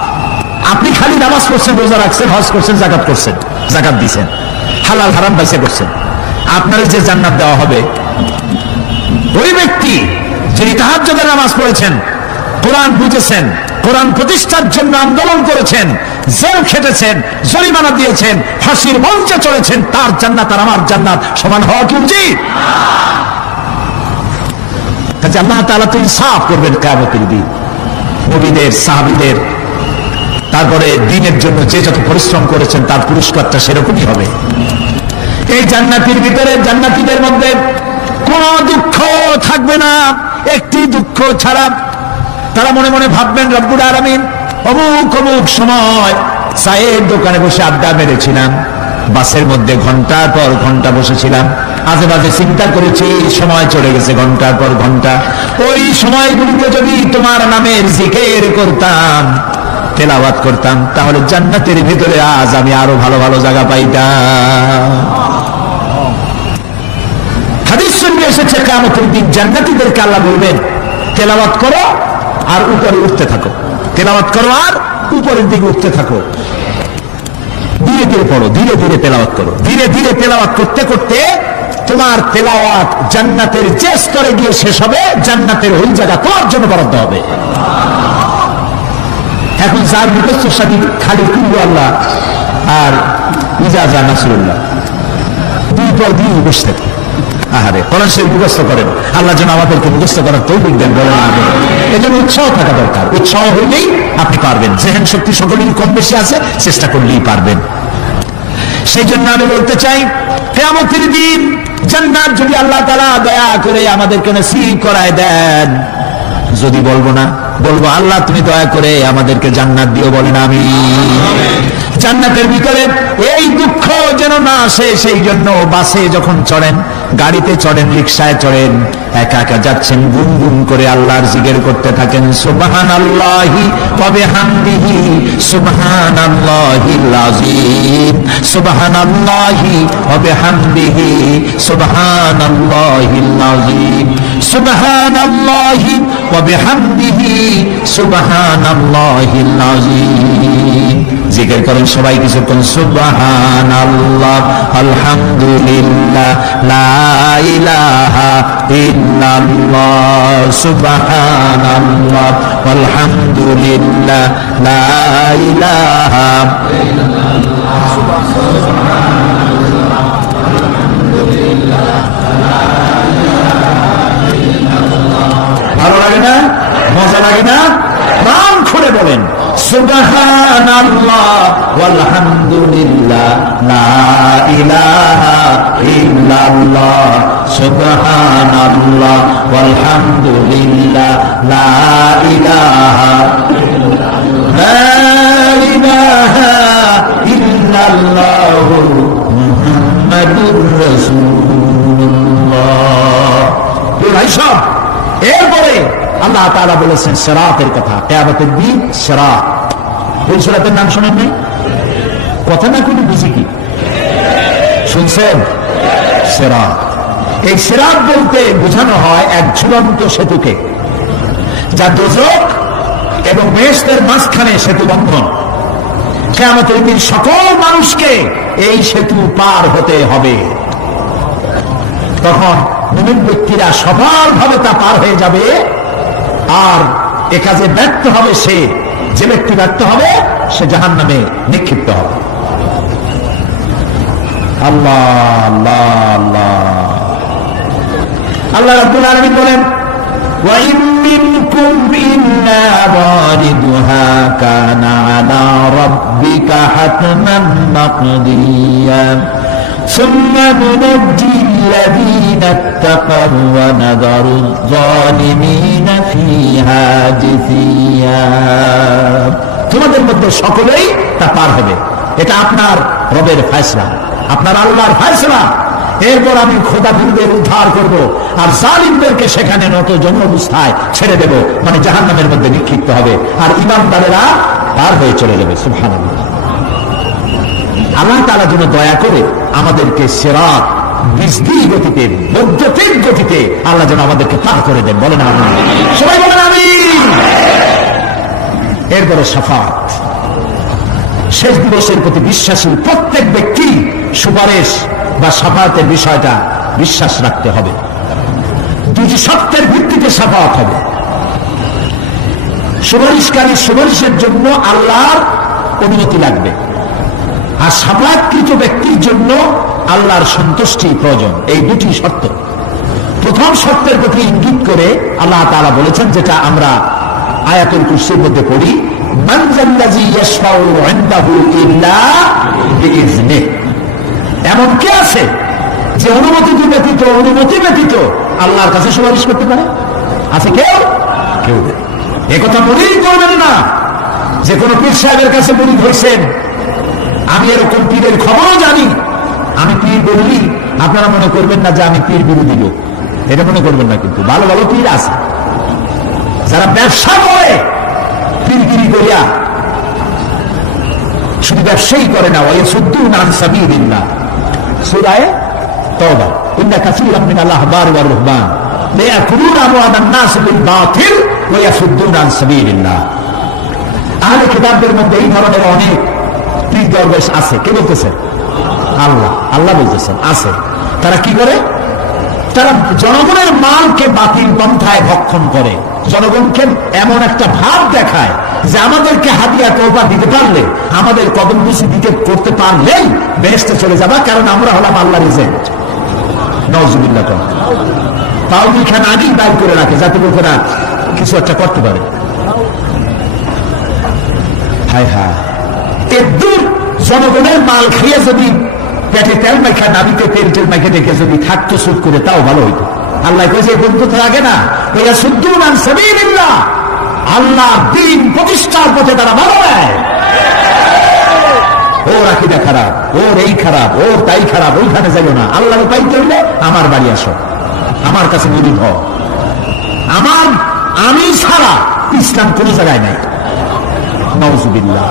আপনি খালি নামাজ পড়ছেন, রোজা রাখছেন, হজ করছেন, যাকাত করছেন, যাকাত দিচ্ছেন, হালাল হারাম বাইসে করছেন, আপনার যে জান্নাত দেওয়া হবে, ওই ব্যক্তি যিনি তাহাজ্জুদের নামাজ পড়েছেন, কোরআন বুঝেছেন, কোরআন প্রতিষ্ঠার জন্য আন্দোলন করেছেন, জেল খেটেছেন, জরিমানা দিয়েছেন, ফাঁসির মঞ্চে চলেছেন, তার জান্নাত আর আমার জান্নাত সমান হওয়া কি উচিত? কাজে আল্লাহ তাআলা তো ইনসাফ করবেন কিয়ামতের দিন। নবীদের, সাহাবীদের, তারপরে দ্বীনের জন্য যে যত পরিশ্রম করেছেন তার পুরস্কারটা সেরকমই হবে। এই জান্নাতের ভিতরে, জান্নাতীদের মধ্যে কোন দুঃখ থাকবে না, একটি দুঃখ ছাড়া। তারা মনে মনে ভাববেন, রব্বুল আলামিন, অমুক অমুক সময় চায়ের দোকানে বসে আড্ডা মেরেছিলাম, বাসের মধ্যে ঘন্টার পর ঘন্টা বসেছিলাম, আজে বাজে চিন্তা করেছি, সময় চলে গেছে ঘন্টার পর ঘন্টা। ওই সময়গুলিতে যদি তোমার নামের জিকির করতাম, তেলাওয়াত করতাম, তাহলে জান্নাতের ভিতরে আজ আমি আরো ভালো ভালো জায়গা পাইতাম। হাদিস শরীফে এসেছে কিয়ামতের দিন জান্নাতীদেরকে আল্লাহ বলবেন, তেলাওয়াত করো আর উপরে উঠতে থাকো, তেলাওয়াত করো আর উপরের দিকে উঠতে থাকো, ধীরে ধীরে পড়ো, ধীরে ধীরে তেলাওয়াত করো। ধীরে ধীরে তেলাওয়াত করতে করতে তোমার তেলাওয়াত জান্নাতের যে স্তরে গিয়ে শেষ হবে, জান্নাতের ওই জায়গা তোমার জন্য বরাদ্দ হবে। এখন যার মুখস্থ সাথী খালি কুল্লু আল্লাহ আর ইজাজা নাসরুল্লাহ, দুই পর দুই বসে থাকে। আহারে, কোরআন শরীফ মুখস্থ করেন, আল্লাহ যেন আমাদেরকে মুখস্থ করার তৌফিক দেন, বলেন আমিন। এজন্য উৎসাহ থাকা দরকার, উৎসাহ হইলেই আপনি পারবেন। জেহেন শক্তি সকলেরই কম বেশি আছে, চেষ্টা করলেই পারবেন। সেই জন্য আমি বলতে চাই, কিয়ামতের দিন জান্নাত যদি আল্লাহ তাআলা দয়া করে আমাদেরকে নসিব করায় দেন, যদি বলবো না, বলবো আল্লাহ তুমি দয়া করে আমাদেরকে জান্নাত দিও, বলেন আমিন। জান্নাতের ভিতরে এই দুঃখ যেন না আসে, সেই জন্য বাসে যখন চড়েন, গাড়িতে চড়েন, রিকশায় চড়েন, একা একা যাচ্ছেন, গুনগুন করে আল্লাহর জিকির করতে থাকেন, সুবহানাল্লাহি ওয়া বিহামদিহি সুবহানাল্লাহিল আযীম, সুবহানাল্লাহি ওয়া বিহামদিহি সুবহানাল্লাহিল আযীম, সুবহানাল্লাহি ওয়া বিহামদিহি সুবহানাল্লাহিল আযীম। জিকির করেন সবাই কিছুক্ষণ, সুবহানাল্লাহ, আলহামদুলিল্লাহ, লা ইলাহা ইল্লাল্লাহ, সুবহানাল্লাহ, আলহামদুলিল্লাহ, লা ইলাহা ইল্লাল্লাহ, ভালো লাগে না? মজা লাগে না? প্রাণ খুলে বলেন সুবহানাল্লাহ ওয়ালহামদুলিল্লাহ, লা ইলাহা ইল্লাল্লাহ, সুবহানাল্লাহ ওয়ালহামদুলিল্লাহ, লা ইলাহা ইল্লাল্লাহ, মুহাম্মাদুর রাসূলুল্লাহ। ভাইসব, এরপরে আল্লাহ তাআলা বলেছেন সিরাতের কথা, কিয়ামতের দিন সিরাত। কোন সিরাতের নাম শোনেন নাই? কথা না কোনো বুঝি কি শুনছেন? সিরাত। এই সিরাত বলতে বোঝানো হয় এক ঝুলন্ত সেতুকে, যা দোজখ এবং বেহেশতের মাঝখানে সেতু বন্ধন। কিয়ামতের দিন সকল মানুষকে এই সেতু পার হতে হবে। তখন মুমিন ব্যক্তিরা সফলভাবে তা পার হয়ে যাবে, আর এ কাজে ব্যর্থ হবে সে, যে ব্যক্তি ব্যর্থ হবে সে জাহান্নামে নিক্ষিপ্ত হবে। আল্লাহ আল্লাহ আল্লাহ। আল্লাহ রাব্বুল আলামিন বলেন, ওয়া ইন মিনকুম ইল্লা ওয়ারিদুহা কানা আলা রাব্বিকা হাতমান মাকদিয়া সুম্মা নুনজ্জি الذين اتقوا ونذر الظالمين فيها جثيا। তোমাদের মধ্যে সকলেই তা পার হবে, এটা আপনার রবের ফয়সালা, আপনার আল্লাহর ফয়সালা। এরপর আমি খোদাফিরদের উদ্ধার করব, আর জালিমদেরকে সেখানে নত জন্য অবস্থায় ছেড়ে দেব, মানে জাহান্নামের মধ্যে নিক্ষিপ্ত হবে, আর ঈমানদারেরা পার হয়ে চলে যাবে। সুবহানাল্লাহ। আল্লাহ তাআলা যেন দয়া করে আমাদেরকে সিরাত বিজলি গতিতে, বৈদ্যুতিক গতিতে আল্লাহ যেন আমাদেরকে পার করে দেন, বলেন আমিন। সবাই বলেন আমিন। এরপরে শাফাত, শেষ দিবসের প্রতি বিশ্বাসী প্রত্যেক ব্যক্তি সুপারিশ বা শাফাতের বিষয়টা বিশ্বাস রাখতে হবে। দুটি সত্যের ভিত্তিতে শাফাত হবে। সুপারিশকারী সুপারিশের জন্য আল্লাহর অনুমতি লাগবে, আর সাফায়াতকৃত ব্যক্তির জন্য আল্লাহর সন্তুষ্টি প্রয়োজন। এই দুটি শর্ত। প্রথম শর্তের প্রতি ইঙ্গিত করে আল্লাহ তাআলা বলেছেন, যেটা আমরা আয়াতুল কুরসির মধ্যে পড়ি, মান যাল্লাযী ইয়াশফাউ ইনদাহু ইল্লা বিইজনিহি। এমন কে আছে যে অনুমতি ব্যতীত আল্লাহর কাছে সুপারিশ করতে পারে? আছে কেউ? কেউ। একথা মনেই করবেন না যে কোন পীর সাহেবের কাছে মুরিদ হয়েছেন। আমি এরকম পীরের খবরও জানি। আমি পীর বললি আপনারা মনে করবেন না যে আমি পীর বিরোধী লোক, এটা মনে করবেন না। কিন্তু ভালো ভালো পীর আছে যারা ব্যবসা করে, পীরগিরি করিয়া শুধু ব্যবসায়ী করে না, ওয়ায়াসুদ্দুনা আন সাবিলিল্লাহ। সূরা তাওবা, ইন্না কাসীরাম মিনাল আহবার ওয়ার রুহবান লায়াকুলুনা আমওয়ালান নাস বিল বাতিল ওয়ায়াসুদ্দুনা আন সাবিলিল্লাহ। আহলে কিতাবদের মধ্যে এই ধরনের অনেক পীর দরবেশ আছে। কে বলতেছে? আল্লাহ বলতেছেন আছে। তারা কি করে? তারা জনগণের মালকে বাতিল পন্থায় ভক্ষণ করে, জনগণকে এমন একটা ভাব দেখায় যে আমাদেরকে হাদিয়া তোহফা দিতে পারলে, আমাদের কদম বুঝি দিতে করতে পারলেই বেহেশতে চলে যাবা, কারণ আমরা হলাম আল্লাহর এজেন্ট। নাউজুবিল্লাহ। তাও এখানে আগেই দায় করে রাখে যাতে লোকেরা কিছু একটা করতে পারে। হায় হায়, এদূর জনগণের মাল খেয়ে যদি পেটে তেল মাইখা, নাবিতে তেল মাইখা দেখে যদি থাকতো সুদ করে, তাও ভালো হইতো। আল্লাহ কইছে বন্ধু তো লাগে না, ইয়াসুদ্দুনা আন সাবিলিল্লাহ। আল্লাহর দ্বীন প্রতিষ্ঠার পথে তারা বাধা দেয়। ওর আকীদা খারাপ, ওর এই খারাপ, ওর তাই খারাপ, ওইখানে যাইও না। আল্লাহর পাইতে হইলে আমার বাড়ি আসো, আমার কাছে মুরিদ হও। আমি ছাড়া ইসলাম কোন জায়গায় নাই। নাউজুবিল্লাহ।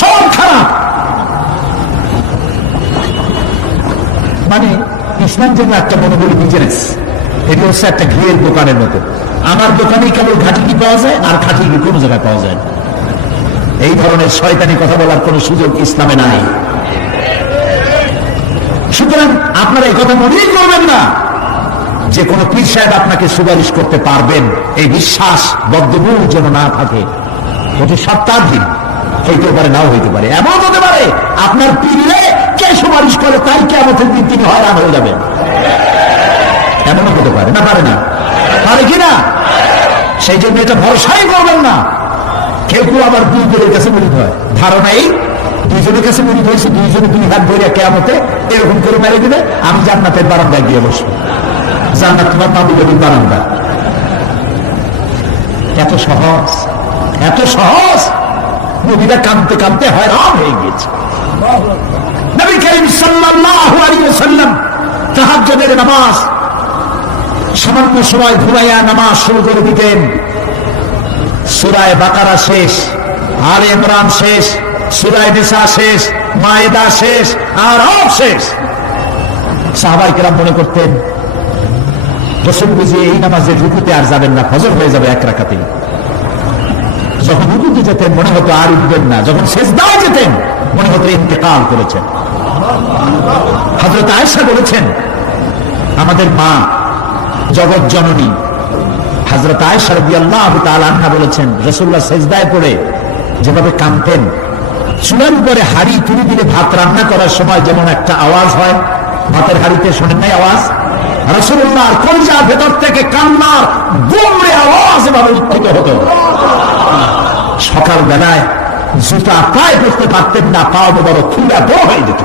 সব খারাপ। মানে ইসলাম যেন একটা মনোবলী বিজনেস, এটা হচ্ছে একটা ঘিয়ের দোকানের মতো। আমার দোকানে কেবল ঘাটিকি পাওয়া যায়, আর খাটিকি কোনো জায়গায় পাওয়া যায় না। এই ধরনের শয়তানি কথা বলার কোন সুযোগ ইসলামে নাই। সুতরাং আপনারা এই কথা মনেই করবেন না যে কোন পীর সাহেব আপনাকে সুপারিশ করতে পারবেন, এই বিশ্বাস বদ্ধমূল যেন না থাকে। প্রতি সপ্তাহাধীন হইতে পারে, নাও হইতে পারে। এমন হতে পারে আপনার পীরে কে সুপারিশ করে তাই কিয়ামতের দিন তিনি হয়রান হয়ে যাবেন। এমনও হতে পারে না? পারে না? পারে কিনা? সেই জন্য এটা ভরসাই করবেন না। কেউ কেউ আবার দুইজনের কাছে মুরিদ হয়, ধারণা এই দুইজনের কাছে মুরিদ হয়েছে, দুইজনে দুই হাত ধরে কিয়ামতে এরকম করে মেরে দিবে, আমি জান্নাতের বারান্দায় গিয়ে বসবো। জান্নাত তোমার বাবুদের বারান্দা। এত সহজ, এত সহজ। নবীরা কাঁদতে কাঁদতে হয়রান হয়ে গিয়েছে। নবী করিম সাল্লাল্লাহু আলাইহি ওয়াসাল্লাম তাহাজ্জুদের নামাজ সামান্য সময় ঘুমাইয়া নামাজ শুরু করে দিতেন। সূরা বাকারা শেষ, আলে ইমরান শেষ, সূরা নিসা শেষ, মায়েদা শেষ, আরাফ শেষ। সাহাবায়ে কেরাম মনে করতেন রাসূল বুঝি এই নামাজের রুকুতে আর যাবেন না, ফজর হয়ে যাবে এক রাকাতেই। যখন রুকুতে যেতেন মনে হতো আর উঠবেন না, যখন সিজদায় যেতেন মনে হতো ইন্তেকাল করেছেন। হযরত আয়েশা বলেছেন, আমাদের মা জগৎ জননী হযরত আয়েশা রাদিয়াল্লাহু তাআলা আনহা বলেছেন, রাসূলুল্লাহ সিজদায় পড়ে যেভাবে কাঁদতেন, চুলার উপরে হাড়ি তুলে দিলে ভাত রান্না করার সময় যেমন একটা আওয়াজ হয়, ভাতের হাড়িতে শোনেন নাই আওয়াজ? রাসূলুল্লাহর কলিজার ভেতর থেকে কান্নার গুমরে আওয়াজ এভাবে উত্থিত হতো। সকাল বেলায় জুতা পায়ে পড়তে পারতেন না, পা বড় খুলে বড় হয়ে যেত।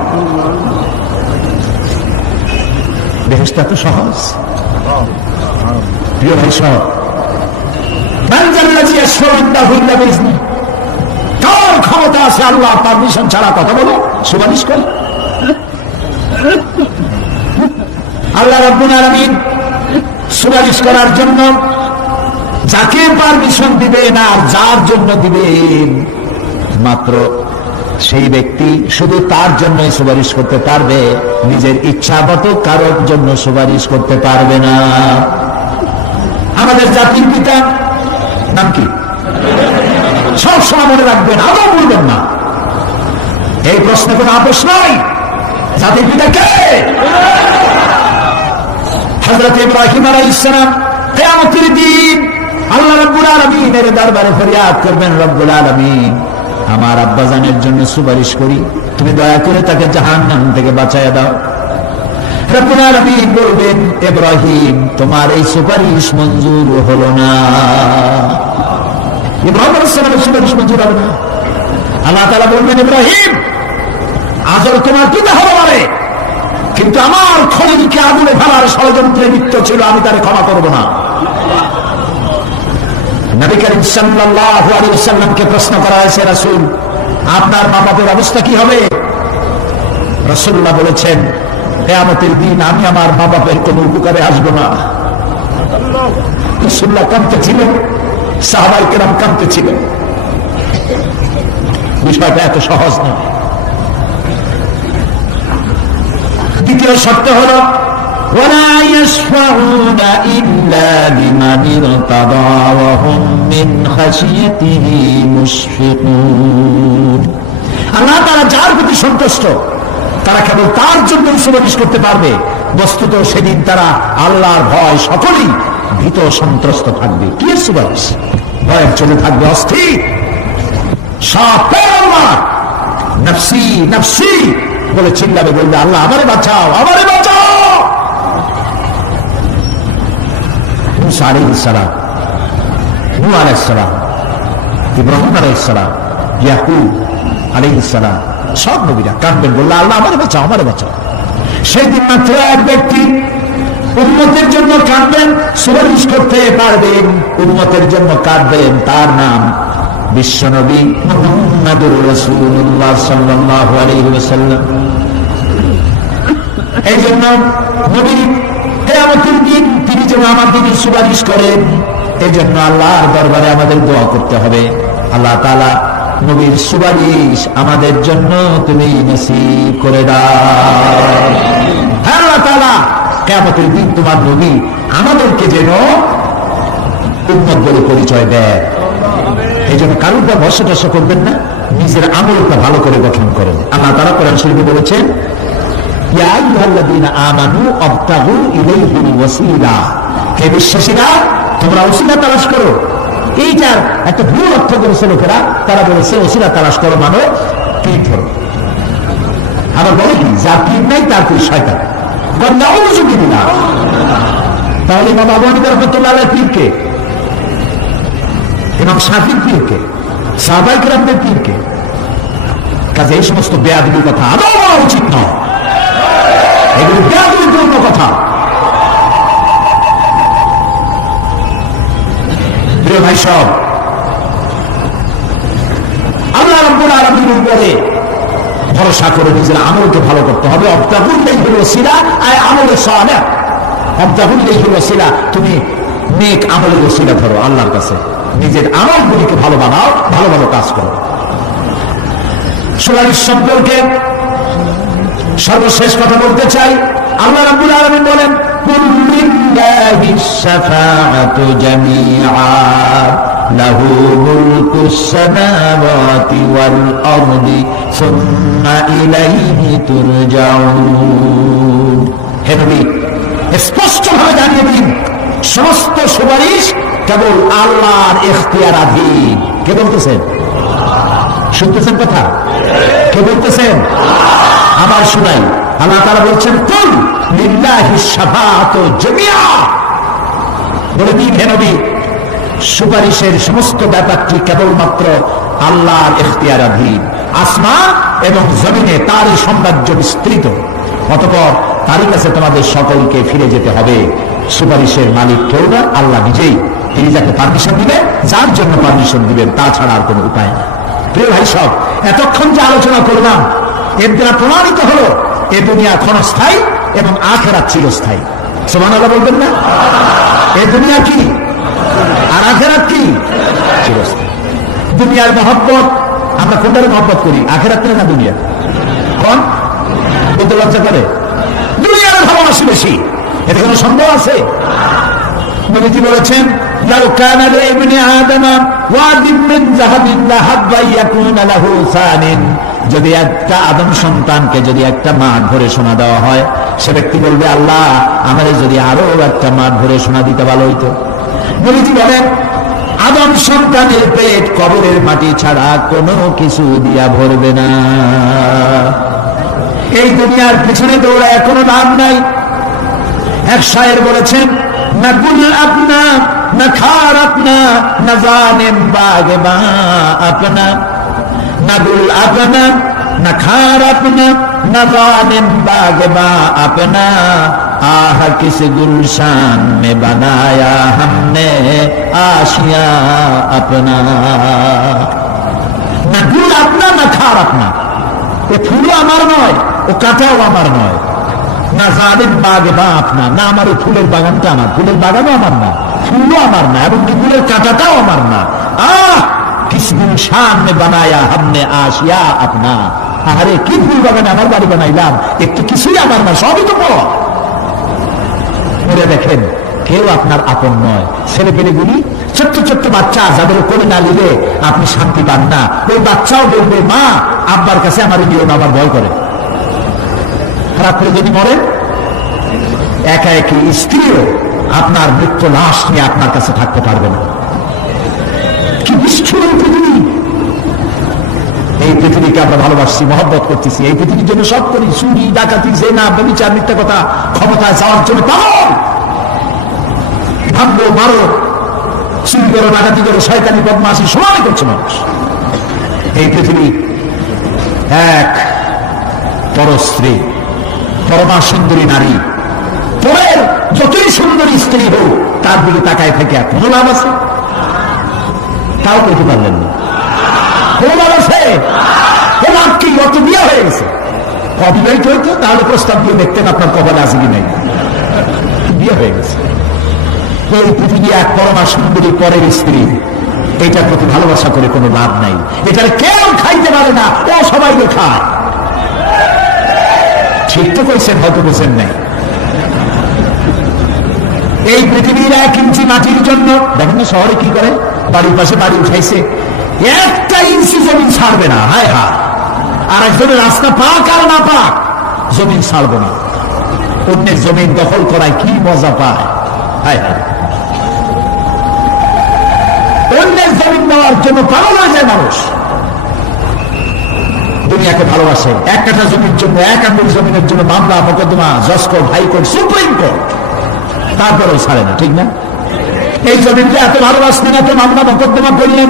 বেহেশত এত সহজ। প্রিয় ভাই সব, কার ক্ষমতা আছে আল্লাহ পারমিশন ছাড়া কথা বলো, সুপারিশ করে? আল্লাহ রাব্বুল আলামিন সুপারিশ করার জন্য যাকে পারমিশন দিবেন আর যার জন্য দিবেন মাত্র সেই ব্যক্তি শুধু তার জন্য সুপারিশ করতে পারবে, নিজের ইচ্ছা মতো কারোর জন্য সুপারিশ করতে পারবে না। আমাদের জাতির পিতা নাম কি? সব সময় মনে রাখবেন, আদৌ বলবেন না। এই প্রশ্নে কোনো আপোষ নাই। জাতির পিতা কে? হযরত ইব্রাহিম আলাইহিস সালাম। কিয়ামতের দিন আল্লাহ রাব্বুল আলামিনের দরবারে ফরিয়াদ করবেন, রব্বুল আলামিন আমার আব্বাজানের জন্য সুপারিশ করি, তুমি দয়া করে তাকে জাহান্নাম থেকে বাঁচায়া দাও। রব্বুল আলামিন বলবেন, ইব্রাহিম তোমার এই সুপারিশ মঞ্জুর হলো না। ইব্রাহিম আলাইহিস সালামের সুপারিশ মঞ্জুর হবে না। আল্লাহ তাআলা বলবেন, ইব্রাহিম আজল তোমার পিতা হতে পারে, কিন্তু আমার খলিলকে আগুনে ফেলার ষড়যন্ত্রে লিপ্ত ছিল, আমি তারে ক্ষমা করব না। নবী করিম সাল্লাল্লাহু আলাইহি ওয়াসাল্লামকে প্রশ্ন করা হয়েছে, রাসূল আপনার মা বাবার অবস্থা কি হবে? রাসূলুল্লাহ বলেছেন, কিয়ামতের দিন আমি আমার মা বাবার কোনো উপকারে আসবো না। রাসূলুল্লাহ কাঁদতেছিলেন, সাহাবায়ে কেরাম কাঁদতেছিলেন। বিষয়টা এত সহজ না। দ্বিতীয় শর্ত হলো ওয়ালা ইয়াশফাউনা ইল্লা লিমান ইরতাদা ওয়া হুম মিন খাশিয়াতিহি মুশফিকুন। আল্লাহ তাআলা যার প্রতি সন্তুষ্ট তারা কেবল তার জন্য সুপারিশ করতে পারবে। বস্তুত সেদিন তারা আল্লাহর ভয় সকলেই ভীত সন্ত্রস্ত থাকবে। কি সুপারিশ? ভয়ের চলে থাকবে অস্থির, সব আল্লাহ নফসি নফসি বলে চিল্লাবে, বলবে আল্লাহ আমারে বাঁচাও, আমারে বাঁচাও। মুসা আলাইহিস সালাম, নূহ আলাইহিস সালাম, ইব্রাহিম আলাইহিস সালাম, ইয়াকুব আলাইহিস সালাম, সব নবীরা কাঁদবেন, বললে আল্লাহ আমারে বাঁচাও, আমারে বাঁচাও। সেই দিন মাত্র এক ব্যক্তি উম্মতের জন্য কাঁদবেন, সুপারিশ করতে পারবেন, উম্মতের জন্য কাঁদবেন, তার নাম বিশ্বনবী মুহাম্মদুর রাসূলুল্লাহ সাল্লাল্লাহু আলাইহি ওয়াসাল্লাম। এই জন্য নবী কিয়ামতের দিন তিনি যেন আমাদের সুপারিশ করেন, এই জন্য আল্লাহর দরবারে আমাদের দোয়া করতে হবে, আল্লাহ তাআলা নবীর সুপারিশ আমাদের জন্য তুমি নসিব করে দাও। হ্যাঁ আল্লাহ তাআলা কিয়ামতের দিন তোমার নবী আমাদেরকে যেন উম্মত বলে পরিচয় দেয়। এই জন্য কারোর উপর ভরসা টসা করবেন না, নিজের আমলটা ভালো করে গঠন করেন। আল্লাহ তাআলা কোরআন শরীফে বলেছেন, ইয়া আইয়ুহাল্লাযীনা আমানু আবতাগু ইলাইহিল ওয়াসিলা, হে বিশ্বাসীরা তোমরা ওসিলা তালাশ করো। এইটার একটা ভুল অর্থ করেছে লোকেরা, তারা বলেছে ওসিলা তালাশ করো মানে পীর ধরো। আবার বলে কি, যার পীর নাই তার পীর শয়তান। তাহলে ইমাম আবু হানিফা রাহমাতুল্লাহ আলাইহির পীরকে, ইমাম শাফিঈর পীরকে, সাহাবায়ে কেরামদের পীরকে। কাজে এই সমস্ত বেয়াদবি কথা আদৌ বলা উচিত নয়, এগুলো বেয়াদবিপূর্ণ কথা। প্রিয় ভাই সব, আল্লাহ রাব্বুল আলামিনের উপরে ভরসা করে নিজের আমলকে ভালো করতে হবে। আবতাগুল ইলাইহিল ওয়াসিলা আয় আমলে সালেহ, আবতাগুল ইলাইহিল ওয়াসিলা, তুমি নেক আমলের ওসিলা ধরো আল্লাহর কাছে, নিজের আমলগুলিকে ভালো বানাও, ভালো ভালো কাজ করো। সুপারিশ সম্পর্কে সর্বশেষ কথা বলতে চাই। আল্লাহ রাব্বুল আলামিন বলেন, কুল লিল্লাহিশ শাফাআতু জামিআ লাহু মুলকুস সামাওয়াতি ওয়াল আরদি সুম্মা ইলাইহি তুরজাউন। হে নবী, স্পষ্টভাবে জানিয়ে দিন সমস্ত সুপারিশ কেবল আল্লাহর ইখতিয়ারাধীন। কে বলতেছেন? শুনতেছেন কথা? কে বলতেছেন? আবার শুনাই। আল্লাহ তাআলা বলছেন, কুল লিল্লাহিশ শাফাআতু জামিআ, বলে দিন হে নবী সুপারিশের সমস্ত ব্যাপারটি কেবলমাত্র আল্লাহর ইখতিয়ারাধীন। আসমান এবং জমিনে তারই সাম্রাজ্য বিস্তৃত, অতঃপর তারই কাছে তোমাদের সকলকে ফিরে যেতে হবে। সুপারিশের মালিক কেউ না, আল্লাহ নিজেই। তিনি যাকে পারমিশন দিবেন, যার জন্য পারমিশন দিবেন, তাছাড়া আর কোনো উপায় নেই। প্রিয় ভাই সব, এতক্ষণ যে আলোচনা করলাম এর দ্বারা প্রমাণিত হলো এ দুনিয়া ক্ষণস্থায়ী এবং আখিরাত চিরস্থায়ী। সুবহানাল্লাহ বলবেন না? এ দুনিয়া কি আর আখিরাত কি? চিরস্থায়ী। দুনিয়ার মহব্বত আমরা কোনটার মহব্বত করি, আখিরাত না দুনিয়া? কোন বলতে লজ্জা করে? দুনিয়ার ভালোবাসি বেশি। এতে কোনো সন্দেহ আছে? নবীজি বলেছেন, লাউ কানা লিইবনি আদম ওয়াদিন মিন যাহাবিন লাহাব্বা ইয়াকুনা লাহু সানিন, যদি একটা আদম সন্তানকে যদি একটা মাঠ ভরে সোনা দেওয়া হয়, সে ব্যক্তি বলবে, আল্লাহ আমারে যদি আরো একটা মাঠ ভরে সোনা দিতে ভালো হইতো। নবীজি বলেন, আদম সন্তানের পেট কবরের মাটি ছাড়া কোনো কিছু দিয়া ভরবে না। এই দুনিয়ার পিছনে দৌড়ায় কোনো লাভ নাই। এক শায়ের বলেছেন, না গুল আপনা না খার আপনা না জানেম বাগে বা আপনা, না গুল আপনা না খার আপনা না জানেম বাগে বা আপনা, आह किस गुलशान में बनाया हमने आशिया अपना। না গুল আপনা না খার আপনা, এ ফুলও আমার নয়, ও কাঁটাও আমার নয়। না জানেম বাগে বা আপনা, না আমার ওই ফুলের বাগানটা আমার, ফুলের বাগানও আমার না, ফুলও আমার না, এবং ফুলের কাঁটাটাও আমার না। আহ কিস গুলশান মে বানায়া হামনে আশিয়া আপনা, আরে কি ফুল বাগানে আমার বাড়ি বানাইলাম, একটু কিছুই আমার না, সবই তো বড়। দেখেন কেউ আপনার আপন নয়। ছেলে পেলেগুলি ছোট্ট ছোট্ট বাচ্চা, যাদের কোলে না নিলে আপনি শান্তি পান না, ওই বাচ্চাও বলবে মা আব্বার কাছে আমার দিও না, আবার ভয় করে। খারাপ করে যদি মরেন, একা একই স্ত্রীও আপনার মৃত্যু লাশ নিয়ে আপনার কাছে থাকতে পারবে না। কি বিস্ফোরণ পৃথিবী! এই পৃথিবীকে আমরা ভালোবাসছি, মহব্বত করতেছি, এই পৃথিবীর জন্য সব করি, চুরি ডাকাতি জেনা ব্যভিচার মিথ্যা কথা, ক্ষমতায় যাওয়ার জন্য পাগল। ভাবলো মারো, চুরি করো, ডাকাতি করো, শয়তানি বদমাশি সবাই করছে মানুষ। এই পৃথিবী এক পরস্ত্রী, পরমা সুন্দরী নারী, পরের যতই সুন্দরী স্ত্রী হোক তার দিকে তাকায় থেকে কোনো লাভ আছে? তাও করতে পারলেন না। কোন লাভ আছে? কোন কি অত বিয়ে হয়ে গেছে? অবিবাহিত হইতো তাহলে প্রস্তাব দিয়ে দেখতেন আপনার কপালে আছে কি নাই। বিয়ে হয়ে গেছে। এই পৃথিবী এক পরমা সুন্দরী পরের স্ত্রী, এটার প্রতি ভালোবাসা করে কোনো লাভ নাই। এটার কেউ খাইতে পারে না, ও সবাইকে খায়। ঠিক তো কইছেন, হয়তো বলছেন নাই। এই পৃথিবীর 1 ইঞ্চি মাটির জন্য দেখেন না শহরে কি করে, বাড়ির পাশে বাড়ি উঠাইছে, 1 ইঞ্চি জমিন ছাড়বে না। হায় হায়, আর একজনের রাস্তা পাক আর না পাক, জমিন ছাড়বো না। অন্যের জমিন দখল করায় কি মজা পায়। হায় হায়, অন্যের জমিন নেওয়ার জন্য পাগল হয়ে যায় মানুষ। দুনিয়াকে ভালোবাসে, 1 কাঠা জমির জন্য, 1 আঙ্গুল জমিনের জন্য মামলা মোকদ্দমা, জজ কোর্ট, হাইকোর্ট, সুপ্রিম কোর্ট, তারপরেও ছাড়ে না। ঠিক না? এই জমিনকে এত ভালোবাসতেন, এত মামলা মোকদ্দমা করলেন,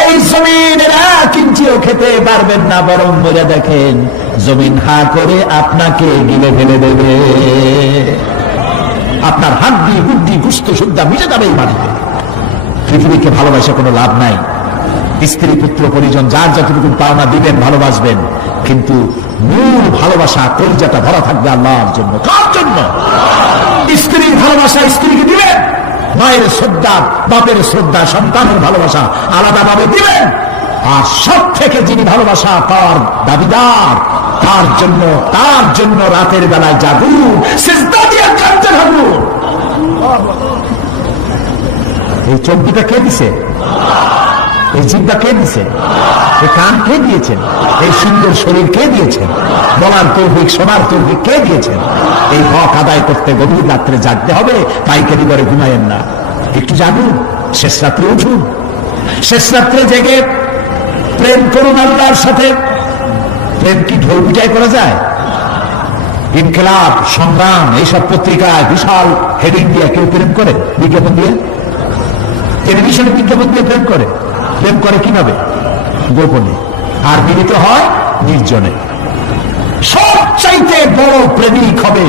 এই জমিনের 1 ইঞ্চিও খেতে পারবেন না, বরং মজা দেখেন জমিন হা করে আপনাকে গিলে ফেলে দেবে। আপনার হাড্ডি বুদ্ধি গুস্ত সুদ্ধা মিটে যাবে এই মাটিতে। পৃথিবীকে ভালোবাসা কোনো লাভ নাই। স্ত্রী পুত্র পরিজন যার যতটুকু পাওনা দিবেন, ভালোবাসবেন, কিন্তু মূল ভালোবাসা কলিজাটা ভরা থাকবে আল্লাহর জন্য। কার জন্য? স্ত্রীর ভালোবাসা স্ত্রীকে দিবেন, মায়ের শ্রদ্ধা, বাপের শ্রদ্ধা, সন্তানের ভালোবাসা আলাদাভাবে দিবেন। আর সব থেকে যিনি ভালোবাসা পাওয়ার দাবিদার, তার জন্য রাতের বেলায় জাদু সিজদা দিয়ে কাঁদতে থাকবো। এই চোখ দুটা কে দিছে? এই জিহ্বা কে দিছে? এই কান কে দিয়েছেন? এই সুন্দর শরীর কে দিয়েছেন? বলার তৌফিক, শোনার তৌফিক কে দিয়েছেন? এই হক আদায় করতে গভীর রাত্রে জাগতে হবে, পাইকারি করে ঘুমায়েন না, একটু জাগুন, শেষ রাত্রে উঠুন, শেষ রাত্রে জেগে প্রেম করুন আল্লাহর সাথে। প্রেম কি ঢোল পিটাই করা যায়? ইনকিলাব, সংগ্রাম, এইসব পত্রিকায় বিশাল হেডিং দিয়ে কেউ প্রেম করে? বিজ্ঞাপন দিয়ে, টেলিভিশনে বিজ্ঞাপন দিয়ে প্রেম করে। প্রেম করে কিভাবে? গোপনে, আর মিলিত হয় নির্জনে। সবচাইতে বড় প্রেমিক হবে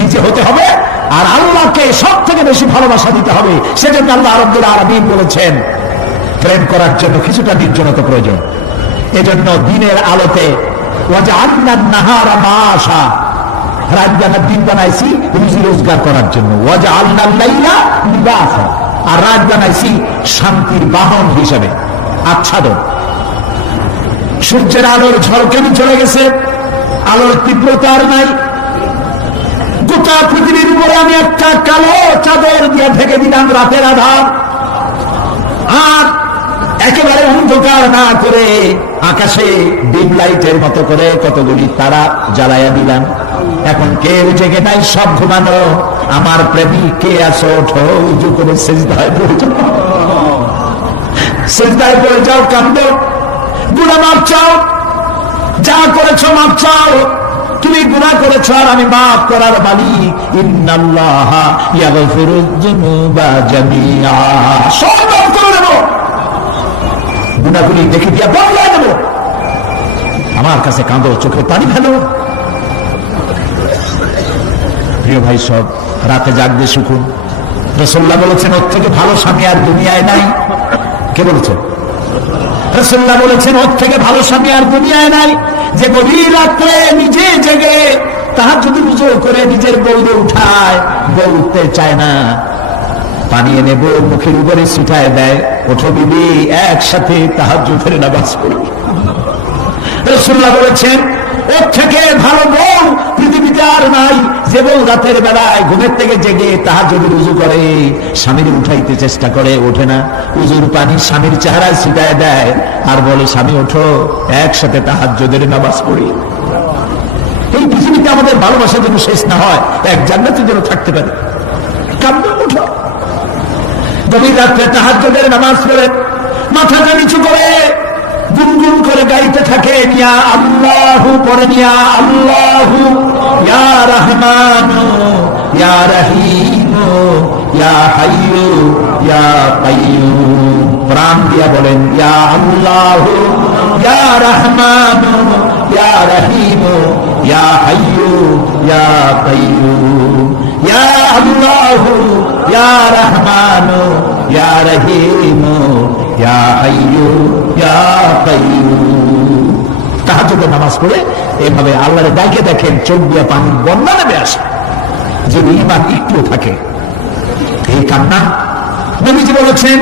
নিজে হতে হবে, আর আল্লাহকে সব থেকে বেশি ভালোবাসা দিতে হবে। সেজন্য আল্লাহ রাব্বুল আলামিন বলেছেন প্রেম করার জন্য কিছুটা নির্জনতা প্রয়োজন। এজন্য দিনের আলোতে ওয়াজআলনা নাহারা মাআশা, রাত জানার দিন বানাইছি রুজি রোজগার করার জন্য। ওয়াজআলনা লাইলা লিবাসা, আর রাত বানাইছি শান্তির বাহন হিসেবে, আচ্ছাদন। সূর্যের আলোর ঝলকানি চলে গেছে, আলোর তীব্রতা আর নাই। গোটা পৃথিবীর উপরে আমি একটা কালো চাদর দিয়ে ঢেকে দিলাম রাতের আধার, আর একেবারে অন্ধকার না করে আকাশে ডিম লাইটের মতো করে কতগুলি তারা জ্বালাইয়া দিলাম। এখন কেউ জেগে নাই, সব ঘুমানো। আমার প্রেমিক কে আছো, ওঠো, উজু করে সেজদায় পড়ে যাও। সিজদায় পড়ে যাও, কাঁদো, গুনাহ মাফ চাও, যা করেছো মাফ চাও। তুমি গুনাহ করেছো আর আমি মাফ করার মালিক। ইন্নাল্লাহা ইয়াগফিরুয যুনুবা জামিআ, সব মাফ করে দেব, গুনাহগুলি দেখে দিয়া বদলায় দেব। আমার কাছে কাঁদো, চোখে পানি ফেলো। প্রিয় ভাই, সব রাতে জাগবে শুকুন। রাসূলুল্লাহ বলেছেন ওর থেকে ভালো স্বামী আর দুনিয়ায় নাই। কে বলেছেন? রাসূলুল্লাহ বলেছেন ওর থেকে ভালো স্বামী আর দুনিয়ায় নাই, যে গভীর রাত্রে নিজে জেগে তাহাজ্জুদ ওযু করে নিজের বউকে উঠায়, বউ উঠতে চায় না, পানি এনে বউ মুখের উপরে ছিটায় দেয়, ওঠো বিবি একসাথে তাহাজ্জুদের নামাজ পড়ি। রাসূলুল্লাহ বলেছেন ওর থেকে ভালো বউ পৃথিবীতে আর নাই, যে বউ রাতের বেলায় ঘুমের থেকে জেগে তাহাজ্জুদের ওযু করে, স্বামীর উঠাইতে চেষ্টা করে, ওঠে না, ওযুর পানি স্বামীর চেহারায় ছিটায় দেয় আর বলে স্বামী ওঠো একসাথে তাহাজ্জুদের নামাজ পড়ি। এই পৃথিবীতে আমাদের ভালোবাসা যেন শেষ না হয়, এক জান্নাতে যেন থাকতে পারে। কাঁদো, ওঠো, গভীর রাত্রে তাহাজ্জুদের নামাজ পড়ে মাথাটা নিচু করে গুনগুন করে গাইতে থাকে, ইয়া আল্লাহু পড়েন, ইয়া আল্লাহু, ইয়া রহমানু, ইয়া রহিমু, ইয়া হাইয়ু, ইয়া কাইয়্যুম। প্রাণ দিয়া বলেন ইয়া আল্লাহু, ইয়া রহমানু, ইয়া রহিমু, ইয়া হাইয়ু, ইয়া কাইয়্যুম। ইয়া আল্লাহু, ইয়া রহমানু, ইয়া রহিমু, ইয়া হাইয়ু, ইয়া কাইয়্যুম। তাহাজ্জুদের নামাজ পড়ে এভাবে আল্লাহর ডাকে দেখেন চোখ দিয়ে পানির বন্যা নেমে আসে, যদি ঈমান একটু থাকে। এই কান্না নবীজি বলেছেন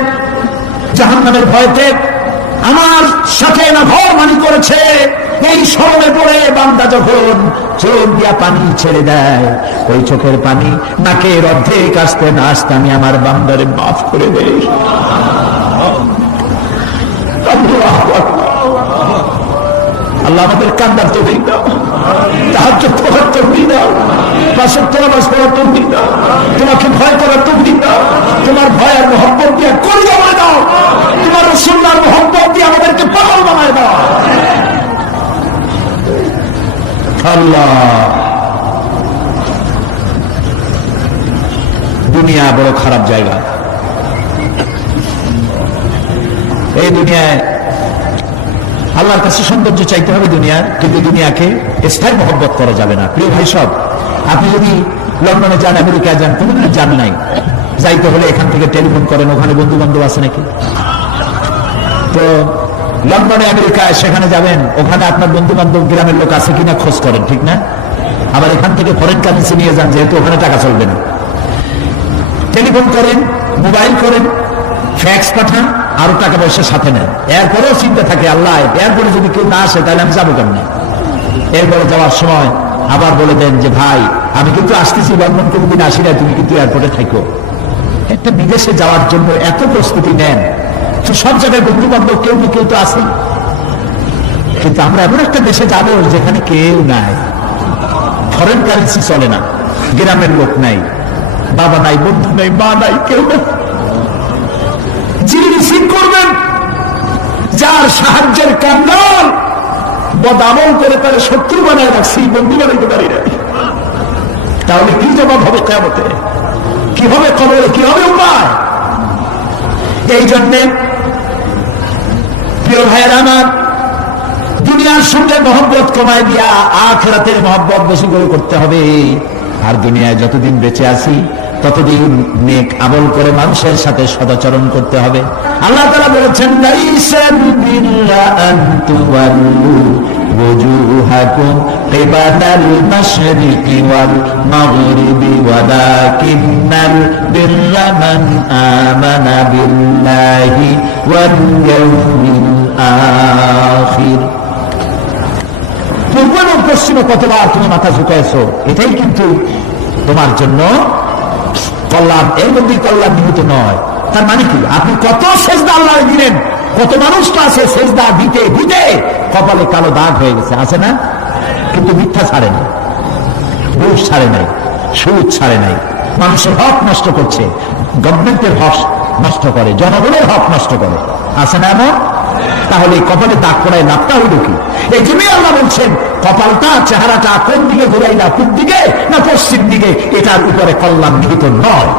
জাহান্নামের ভয়তে আমার সাথে না ঘর মানি করেছে, এই স্মরণে পড়ে বান্দা যখন চোখ দিয়া পানি ছেড়ে দেয়, ওই চোখের পানি নাকের অর্ধেক আসতে না আসতে আমি আমার বান্দারে মাফ করে দেই। আল্লাহ আমাদের কান্দার তৌফিক দাও, তাহাজ্জুদ পড়ার তৌফিক দাও, পাঁচ ওয়াক্ত নামাজ পড়ার তৌফিক দাও, তোমাকে ভয় করার তৌফিক দাও, তোমার ভয় আর মহব্বত দিয়ে কলিজা বানায় দাও, তোমার রাসূলের মহব্বত দিয়ে আমাদেরকে পাগল বানায় দাও। আল্লাহ, দুনিয়া বড় খারাপ জায়গা। এই দুনিয়ায় আল্লাহর কাছে সৌন্দর্য চাইতে হবে দুনিয়ার, কিন্তু দুনিয়াকে স্থায়ী মহব্বত করা যাবে না। প্রিয় ভাই সব, আপনি যদি লন্ডনে যান, আমেরিকায় যান, কোনোদিন যান নাই, যাইতে হলে এখান থেকে টেলিফোন করেন, ওখানে বন্ধু বান্ধব আছে নাকি? তো লন্ডনে আমেরিকায় সেখানে যাবেন, ওখানে আপনার বন্ধু বান্ধব গ্রামের লোক আছে কিনা খোঁজ করেন, ঠিক না? আবার এখান থেকে ফরেন কারেন্সি নিয়ে যান, যেহেতু ওখানে টাকা চলবে না। টেলিফোন করেন, মোবাইল করেন, ফ্যাক্স পাঠান, আরো টাকা পয়সা সাথে নেন। এরপরেও চিন্তা থাকে আল্লাহ এরপরে যদি কেউ না আসে তাহলে আমি যাবো কেমন। এরপরে যাওয়ার সময় আবার বলে দেন যে ভাই আমি কিন্তু আসতেছি, লন্ডন কোনোদিন আসি না, তুমি কিন্তু এয়ারপোর্টে থাকো। একটা বিদেশে যাওয়ার জন্য এত প্রস্তুতি নেন, তো সব জায়গায় বন্ধু বান্ধব কেউ না কেউ তো আছে, কিন্তু আমরা এমন একটা দেশে যাবো যেখানে কেউ নাই, ফরেন কারেন্সি চলে না, গ্রামের লোক নাই, বাবা নাই, বন্ধু নাই, মা নাই, কেউ নাই। যিনি রিসিভ করবেন, যার সাহায্যের কান্ডাল বদামল করে তার শত্রু বানায় রাখছি, বন্ধু বানাইতে পারি না, তাহলে কি জবাব হবে কিয়ামতে? কি হবে কবরে? কি হবে উপায়? এই জন্যে প্রিয় ভাইয়েরা আমার, দুনিয়ার সঙ্গে মহব্বত কমায় দিয়া আখিরাতের মহব্বত বেশি করে করতে হবে। আর দুনিয়ায় যতদিন বেঁচে আছি ততদিন নেক আমল করে মানুষের সাথে সদাচরণ করতে হবে। আল্লাহ তাআলা বলেছেন লাইসা বিল্লা আন তুওয়াল্লু ওয়াজুহাকুম কিবালাল মাশরিকি ওয়াল মাগরিবি ওয়ালাকিন্নাল বিররা মান আমানা বিল্লাহি ওয়াল ইয়াউমিল আখির। পূর্ব এবং পশ্চিমে কতবার তুমি মাথা ঝুঁকাইছো, এটাই কিন্তু তোমার জন্য কল্যাণ, এর মধ্যে কল্যাণ নিহিত নয়। তার মানে কি? আপনি কত সেজদা আল্লাহ দিলেন, কত মানুষ তো আছে সেজদা দিতে দিতে কপালে কালো দাগ হয়ে গেছে, আছে না? কিন্তু মিথ্যা ছাড়ে নাই, ঘুষ ছাড়ে নাই, সুদ ছাড়ে নাই, মানুষের হক নষ্ট করছে, গভর্নমেন্টের হক নষ্ট করে, জনগণের হক নষ্ট করে, আছে না এমন? তাহলে কপালে দাগ পড়ায় লাভটা হইল কি? এই জন্যই আল্লাহ বলছেন কপালটা, চেহারাটা কোন দিকে ঘুরাইলা, পূব দিকে না পশ্চিম দিকে, এটার উপরে কল্যাণ নিহিত নয়।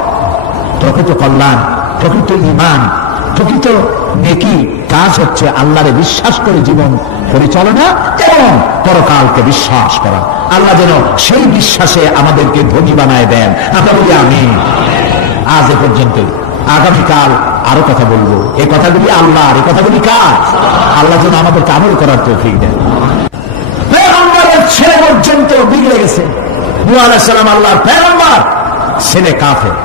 প্রকৃত কল্যাণ, প্রকৃত ঈমান, প্রকৃত নেকি কাজ হচ্ছে আল্লাহরে বিশ্বাস করে জীবন পরিচালনা এবং পরকালকে বিশ্বাস করা। আল্লাহ যেন সেই বিশ্বাসে আমাদেরকে ধনী বানায় দেন। আমরা বলি আমিন। আজ এ পর্যন্ত, আগামীকাল আরো কথা বলবো। এই কথাগুলি আল্লাহর, এই কথাগুলি কার? আল্লাহ যেন আমাদেরকে আমল করার তৌফিক দেন। পয়গম্বরের ছেলে পর্যন্ত বিগড়ে গেছে। নূহ আলাইহিস সালাম আল্লাহর পয়গম্বর, ছেলে কাফের।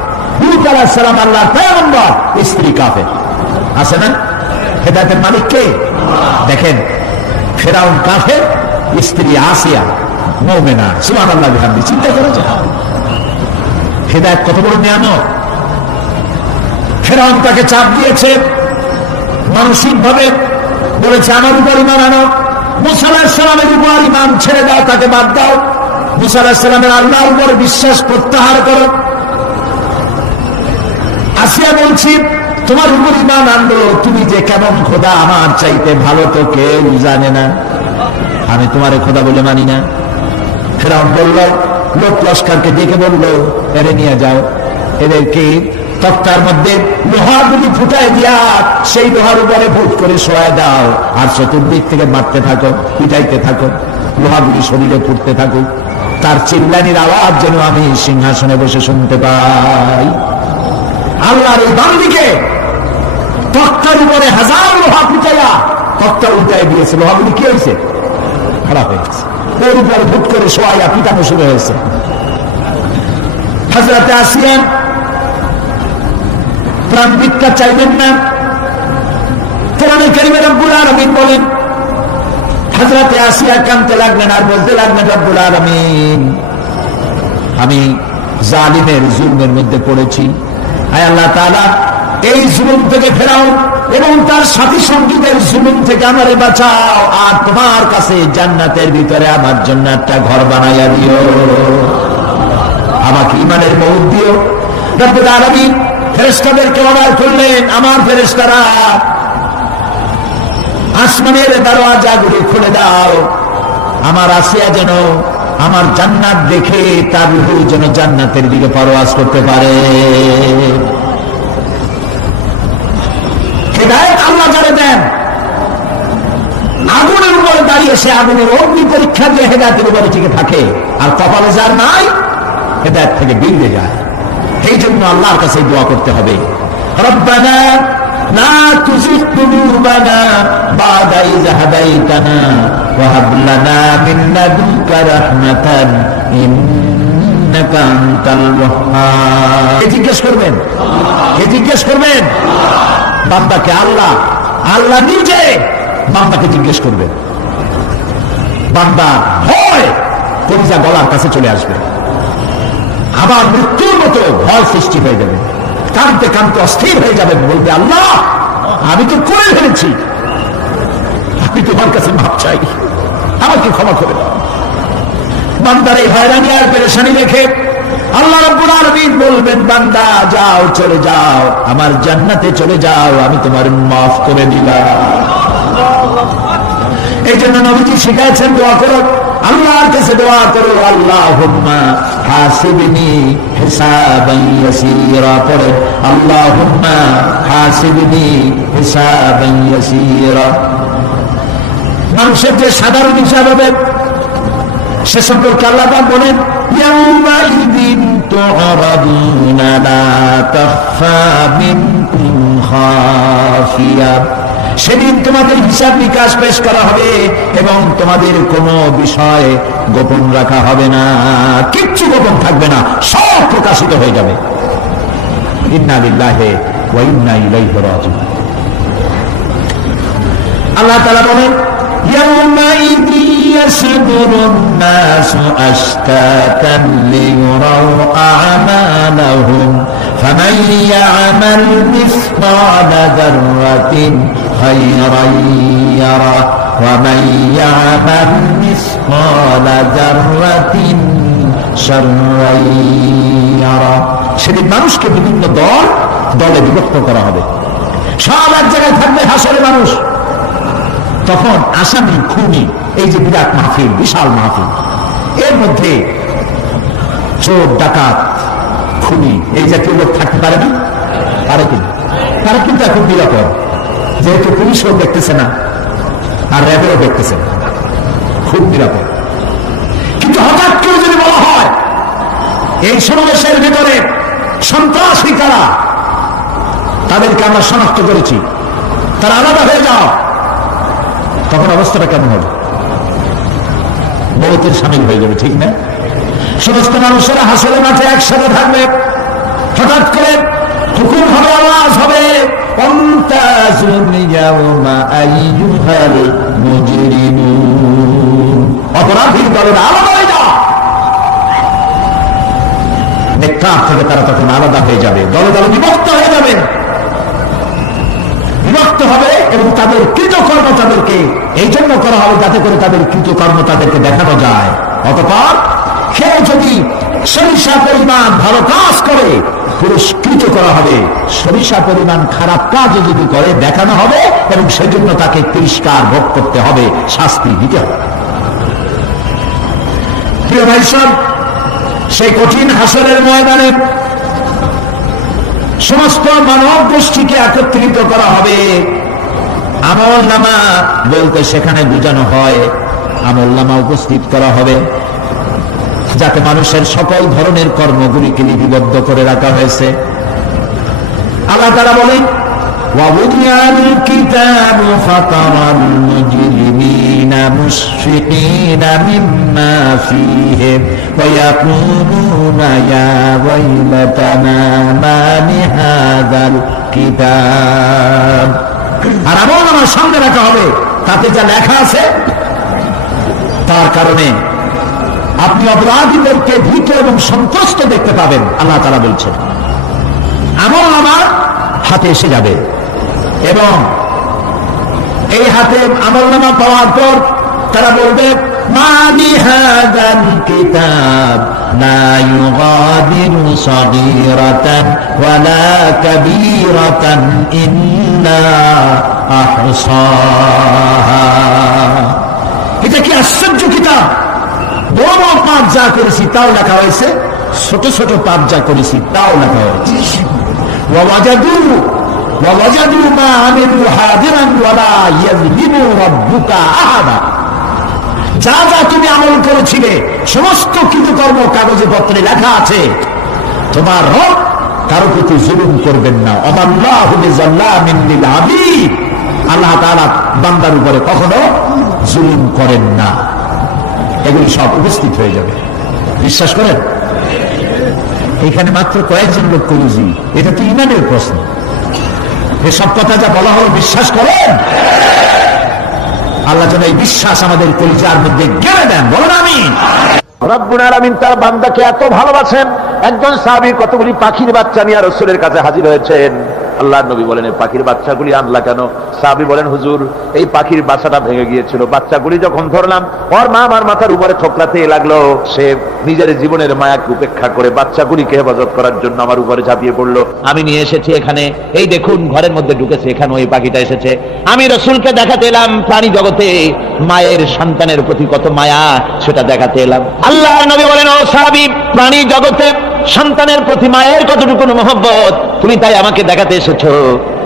লূত আলাইহিস সালাম আল্লাহর পয়গম্বর, স্ত্রী কাফের। আছে না? হেদায়েতের মালিক কে? দেখেন, ফেরাউন কাফের, স্ত্রী আসিয়া মুমিনা। সুবহানাল্লাহ বিহামদিহি। চিন্তা করে যায় হেদায়েত কত বড় নিয়ামত। ফেরাউন তাকে চাপ দিয়েছে মানসিক ভাবে, বলেছে আমার উপর ঈমান আনো, মুসা আলাইহিস সালামের উপর ঈমান ছেড়ে দাও, তাকে বাদ দাও, মুসা আলাইহিস সালামের আল্লাহর উপর বিশ্বাস প্রত্যাহার করো। আসিয়া বলছি তোমার উপর ঈমান আনলো, তুমি যে কেমন খোদা, আমার চাইতে ভালো তো কেউ জানে না, আমি তোমারে খোদা বলে মানি না। ফেরাউন বলল, লোক লস্করকে ডেকে বলল, এরে নিয়ে যাও, এদেরকে তক্তার মধ্যে লোহাগুলি ফুটায় দিয়া সেই লোহার উপরে ভূত করে শোয়া দাও, আর চতুর্দিক থেকে মারতে থাকো, পিটাইতে থাকো, লোহাগুলি শরীরে ফুটতে থাকুক, তার চিল্লানির আওয়াজ যেন আমি সিংহাসনে বসে শুনতে পাই। আল্লাহর এই বান্দিকে তক্তার উপরে হাজার লোহা ফুটাইয়া তক্তা উল্টায় দিয়েছে। লোহাগুলি কি হয়েছে? খারাপ হয়ে গেছে। ওর উপরে ভূত করে শোয়া পিটানো শুরু হয়েছে। হযরতে আসিয়া প্রাণ ভিক্ষা চাইবেন না। কোরআনে কারীমে রব্বুল আলামিন বলেন, হযরতে আসিয়া কাঁদতে লাগলেন আর বলতে লাগলেন, রব্বুল আলামিন, আমি জালিমের জুলমের মধ্যে পড়েছি, আয় আল্লাহ তাআলা, এই জুলুম থেকে ফেরাও এবং তার সাথী সঙ্গীদের জুলুম থেকে আমারে বাঁচাও, আর তোমার কাছে জান্নাতের ভিতরে আমার জন্য একটা ঘর বানাইয়া দিও, আমাকে ঈমানের মৌত দিও। রব্বুল আলামিন ফেরেশতাদেরকে অর্ডার করলেন, আমার ফেরেশতারা আসমানের দরওয়াজাগুলি খুলে দাও, আমার আসিয়া যেন আমার জান্নাত দেখে তার রূহ যেন জান্নাতের দিকে পরওয়াজ করতে পারে। হেদায়েত আল্লাহ যারা দেন, আগুনের উপরে দাঁড়িয়ে সে আগুনের অগ্নি পরীক্ষা দিয়ে হেদায়েতের উপরে টিকে থাকে, আর কপালে যার নাই হেদায়েত থেকে বিগড়ে যায়। এই জন্য আল্লাহর কাছে দোয়া করতে হবে, রব্বানা লা তুযিগ কুলুবানা বা'দা ইয হাদাইতানা ওয়া হাব লানা মিন লাদুনকা রাহমাতান ইন্নাকা আনতাল ওয়াহ্হাব। জিজ্ঞেস করবেন, জিজ্ঞেস করবেন বান্দাকে। আল্লাহ নিজে বান্দাকে জিজ্ঞেস করবেন। বান্দা ভয় কলিজা গলার কাছে চলে আসবে, আবার মৃত্যুর মতো ভয় সৃষ্টি হয়ে যাবে, কাঁদতে কাঁদতে অস্থির হয়ে যাবে, বলবে, আল্লাহ আমি তো করে ফেলেছি, আমি তোমার কাছে মাপ চাই, আমাকে ক্ষমা করে দাও। বান্দার এই হয়রানি আর পেরেশানি রেখে আল্লাহ রাব্বুল আলামিন বলবেন, বান্দা যাও, চলে যাও, আমার জান্নাতে চলে যাও, আমি তোমার মাফ করে দিলাম। এই জন্য নবীজি শিখাচ্ছেন, দোয়া করো, আল্লাহর কাছে দোয়া করো, আল্লাহুম্মা হাসিবনি হিসাবান ইয়াসীরা। পড়ে আল্লাহুম্মা হাসিবনি হিসাবান ইয়াসীরা। মানুষের যে সাধারণ হিসাব হবে সে সম্পর্কে আল্লাহ পাক বলেন, ইয়াউমাইযিন তু'রাদুনা লা তাখফা মিনকুম খাফিয়া। সেদিন তোমাদের হিসাব নিকাশ পেশ করা হবে এবং তোমাদের কোনো বিষয় গোপন রাখা হবে না, কিচ্ছু গোপন থাকবে না, সব প্রকাশিত হয়ে যাবে। ইন্না লিল্লাহি ওয়া ইন্না ইলাইহি রাজিউন। আল্লাহ তাআলা বলেন, ইয়াউমাইযিন ইয়াসদুরুন নাসু আশতাতান লিয়ুরাউ আ'মালাহুম ফামান ইয়া'মাল মিসকালা যাররাতিন খায়রান ইয়ারা ওয়া মান ইয়া'মাল মিসকালা যাররাতিন শাররান ইয়ারা। সেদিন মানুষকে বিভিন্ন দল দলে বিভক্ত করা হবে, সব এক জায়গায় থাকবে হাসরে মানুষ। তখন আসামি খুনি, এই যে বিরাট মাহফিল, বিশাল মাহফিল, এর মধ্যে চোর ডাকাত খুনি এই জাতীয় লোক থাকতে পারে না, পারে কি? তারা কিন্তু এখন নিরাপদ, যেহেতু পুলিশও দেখতেছে না আর র্যাবেরও দেখতেছে না, খুব নিরাপদ। কিন্তু হঠাৎ করে যদি বলা হয় এই সমাবেশের ভিতরে সন্ত্রাসী কারা, তাদেরকে আমরা শনাক্ত করেছি, তারা আলাদা হয়ে যাও, তখন অবস্থাটা কেমন হবে? মৌতের সামিল হয়ে যাবে, ঠিক না? সমস্ত মানুষেরা হাসরের মাঠে একসাথে থাকবে, হঠাৎ করে হুকুম হবে, আওয়াজ হবে, অপরাধীর দলের আলাদা হয়ে যাও। নেককার থেকে তারা তখন আলাদা হয়ে যাবে, দলে দলে বিভক্ত হয়ে যাবে, বিভক্ত হবে, এবং তাদের কৃতকর্ম তাদেরকে এই জন্য করা হবে যাতে করে তাদের কৃতকর্ম তাদেরকে দেখানো যায়। অতঃপর কেউ যদি সরিষা পরিমাণ ভালো কাজ করে পুরস্কৃত করা হবে, সরিষা পরিমাণ খারাপ কাজও যদি করে দেখানো হবে, এবং সেজন্য তাকে তিরস্কার ভোগ করতে হবে, শাস্তি দিতে হবে। প্রিয় ভাই সব, সেই কঠিন হাসরের ময়দানে সমস্ত মানব গোষ্ঠীকে একত্রিত করা হবে। আমলনামা বলতে সেখানে বোঝানো হয় আমলনামা উপস্থিত করা হবে, যাতে মানুষের সকল ধরনের কর্মগুলিকে লিপিবদ্ধ করে রাখা হয়েছে। আল্লাহ তাআলা বলেন, وَوُضِعَ الْكِتَابُ فَتَرَى الْمُجْرِمِينَ مُشْفِقِينَ مِمَّا فِيهِ وَيَقُولُونَ يَا وَيْلَتَنَا مَا لِهَذَا الْكِتَابِ। আর আমলনামা সামনে রাখা হবে, তাতে যা লেখা আছে তার কারণে আপনি অপরাধীদেরকে ভীত এবং সন্তুষ্ট দেখতে পাবেন। আল্লাহ তাআলা বলছেন আমলনামা হাতে এসে যাবে, এবং এই হাতে আমলনামা পাওয়ার পর তারা বলবে, মা লিহাযাল কিতাব লা ইউগাদিরু সাগীরাতান ওয়ালা কাবীরাতান ইল্লা আহসাহা। এটা কি আশ্চর্য কিতাব! বড় বড় পাপ যা করেছি তাও লেখা হয়েছে, ছোট ছোট পাপ যা করেছি তাও লেখা হয়েছে। ووجدوا ما عملوا حاضرا ولا يظلم ربك أحدا। যা যা তুমি আমল করেছিলে সমস্ত কৃতকর্ম কাগজে পত্রে লেখা আছে। তোমার রব কারো প্রতি জুলুম করবেন না। ওয়াল্লাহু বিযাল্লামিন লিল আবিদ। আল্লাহ তাআলা বান্দার উপরে কখনো জুলুম করেন না। এগুলি সব উপস্থিত হয়ে যাবে, বিশ্বাস করেন? এখানে মাত্র কয়েকজন লোক করেছি, এটা তো ইমানের প্রশ্ন। এসব কথা যা বলা হলো বিশ্বাস করেন? আল্লাহ যেন এই বিশ্বাস আমাদের কলিজার মধ্যে গেড়ে দেন, বলেন আমিন। রব্বুল আলামিন তার বান্দাকে এত ভালোবাসেন, একজন সাহাবী কতগুলি পাখির বাচ্চা নিয়ে রাসূলের কাছে হাজির হয়েছেন। আল্লাহর নবী বলেন, এই পাখির বাচ্চাগুলি আনলা কেন? সাহাবী বলেন, হুজুর এই পাখির বাসাটা ভেঙে গিয়েছিল, বাচ্চাগুলি যখন ধরলাম ওর মা আমার মাথার উপরে ঠোকরাতে লাগলো, সে নিজের জীবনের মায়াকে উপেক্ষা করে বাচ্চাগুলিকে হেফাজত করার জন্য আমার উপরে ঝাঁপিয়ে পড়লো। আমি নিয়ে এসেছি এখানে, এই দেখুন ঘরের মধ্যে ঢুকেছে, এখানে ওই পাখিটা এসেছে। আমি রাসূলকে দেখাতে এলাম প্রাণী জগতে মায়ের সন্তানের প্রতি কত মায়া, সেটা দেখাতে এলাম। আল্লাহর নবী বলেন, ও সাহাবী, প্রাণী জগতে সন্তানের প্রতি মায়ের কতটুকু মহব্বত তুমি তাই আমাকে দেখাতে এসেছো।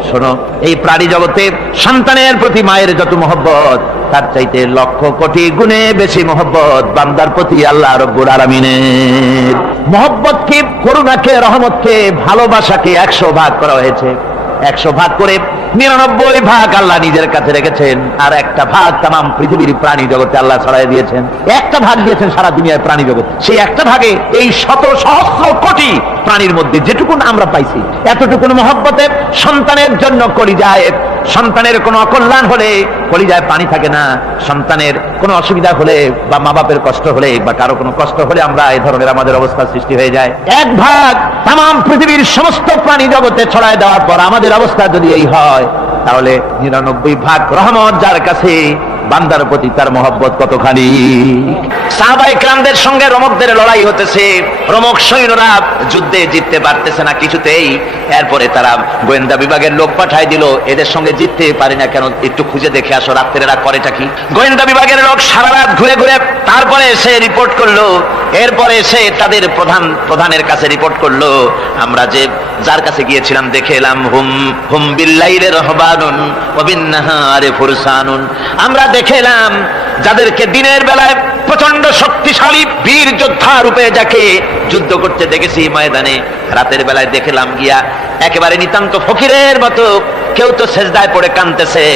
শোনো, এই প্রাণী জগতের সন্তানের প্রতি মায়ের যত মহব্বত, তার চাইতে লক্ষ কোটি গুণে বেশি মহব্বত বান্দার প্রতি আল্লাহ রব্বুল আলামিনের। মহব্বতকে, করুণাকে, রহমতকে, ভালোবাসাকে 100 ভাগ করা হয়েছে। 100 ভাগ করে 99 ভাগ আল্লাহ নিজের কাছে রেখেছেন, আর একটা ভাগ তামাম পৃথিবীর প্রাণী জগতে আল্লাহ ছড়াই দিয়েছেন। একটা ভাগ দিয়েছেন সারা দুনিয়ার প্রাণী জগৎ। সেই একটা ভাগে এই শত সহস্র কোটি প্রাণীর মধ্যে যেটুকুন আমরা পাইছি, এতটুকুন মহব্বতে সন্তানের জন্য কলিজায়, সন্তানের কোনো অকল্যাণ হলে কলিজায় পানি থাকে না। সন্তানের কোনো অসুবিধা হলে বা মা বাপের কষ্ট হলে বা কারো কোনো কষ্ট হলে আমরা এই ধরনের আমাদের অবস্থার সৃষ্টি হয়ে যায়। এক ভাগ তামাম পৃথিবীর সমস্ত প্রাণী জগতে ছড়ায় দেওয়ার পর আমাদের অবস্থা যদি এই হয়, তাহলে 99 ভাগ রহমত যার কাছে, বান্দার প্রতি তার মহব্বত কতখানি। সাহাবায়ে কেরামদের সঙ্গে রোমকদের লড়াই হতেছে, রোমক সৈন্যরা যুদ্ধে জিততে পারতেছে না কিছুতেই। এরপরে তারা গোয়েন্দা বিভাগের লোক পাঠায় দিল, এদের সঙ্গে জিততে পারি না কেন, একটু খুঁজে দেখে আসো রাত্রে এরা করেটা কি। গোয়েন্দা বিভাগের লোক সারা রাত ঘুরে ঘুরে তারপরে সে রিপোর্ট করলো। এরপরে সে তাদের প্রধানের কাছে রিপোর্ট করলো, আমরা যে যার কাছে গিয়েছিলাম দেখে এলাম হুম বিল্লাইলি রাহবানুন ওয়া বিন্নাহারি ফুরসানুন, আমরা দেখে এলাম যাদেরকে দিনের বেলায় প্রচন্ড শক্তিশালী বীর যোদ্ধা রূপে যাকে যুদ্ধ করতে দেখেছি ময়দানে, রাতের বেলায় দেখলাম গিয়া একেবারে নিতান্ত ফকিরের মতো, কেউ তো সেজদায় পড়ে কাঁদতেছে,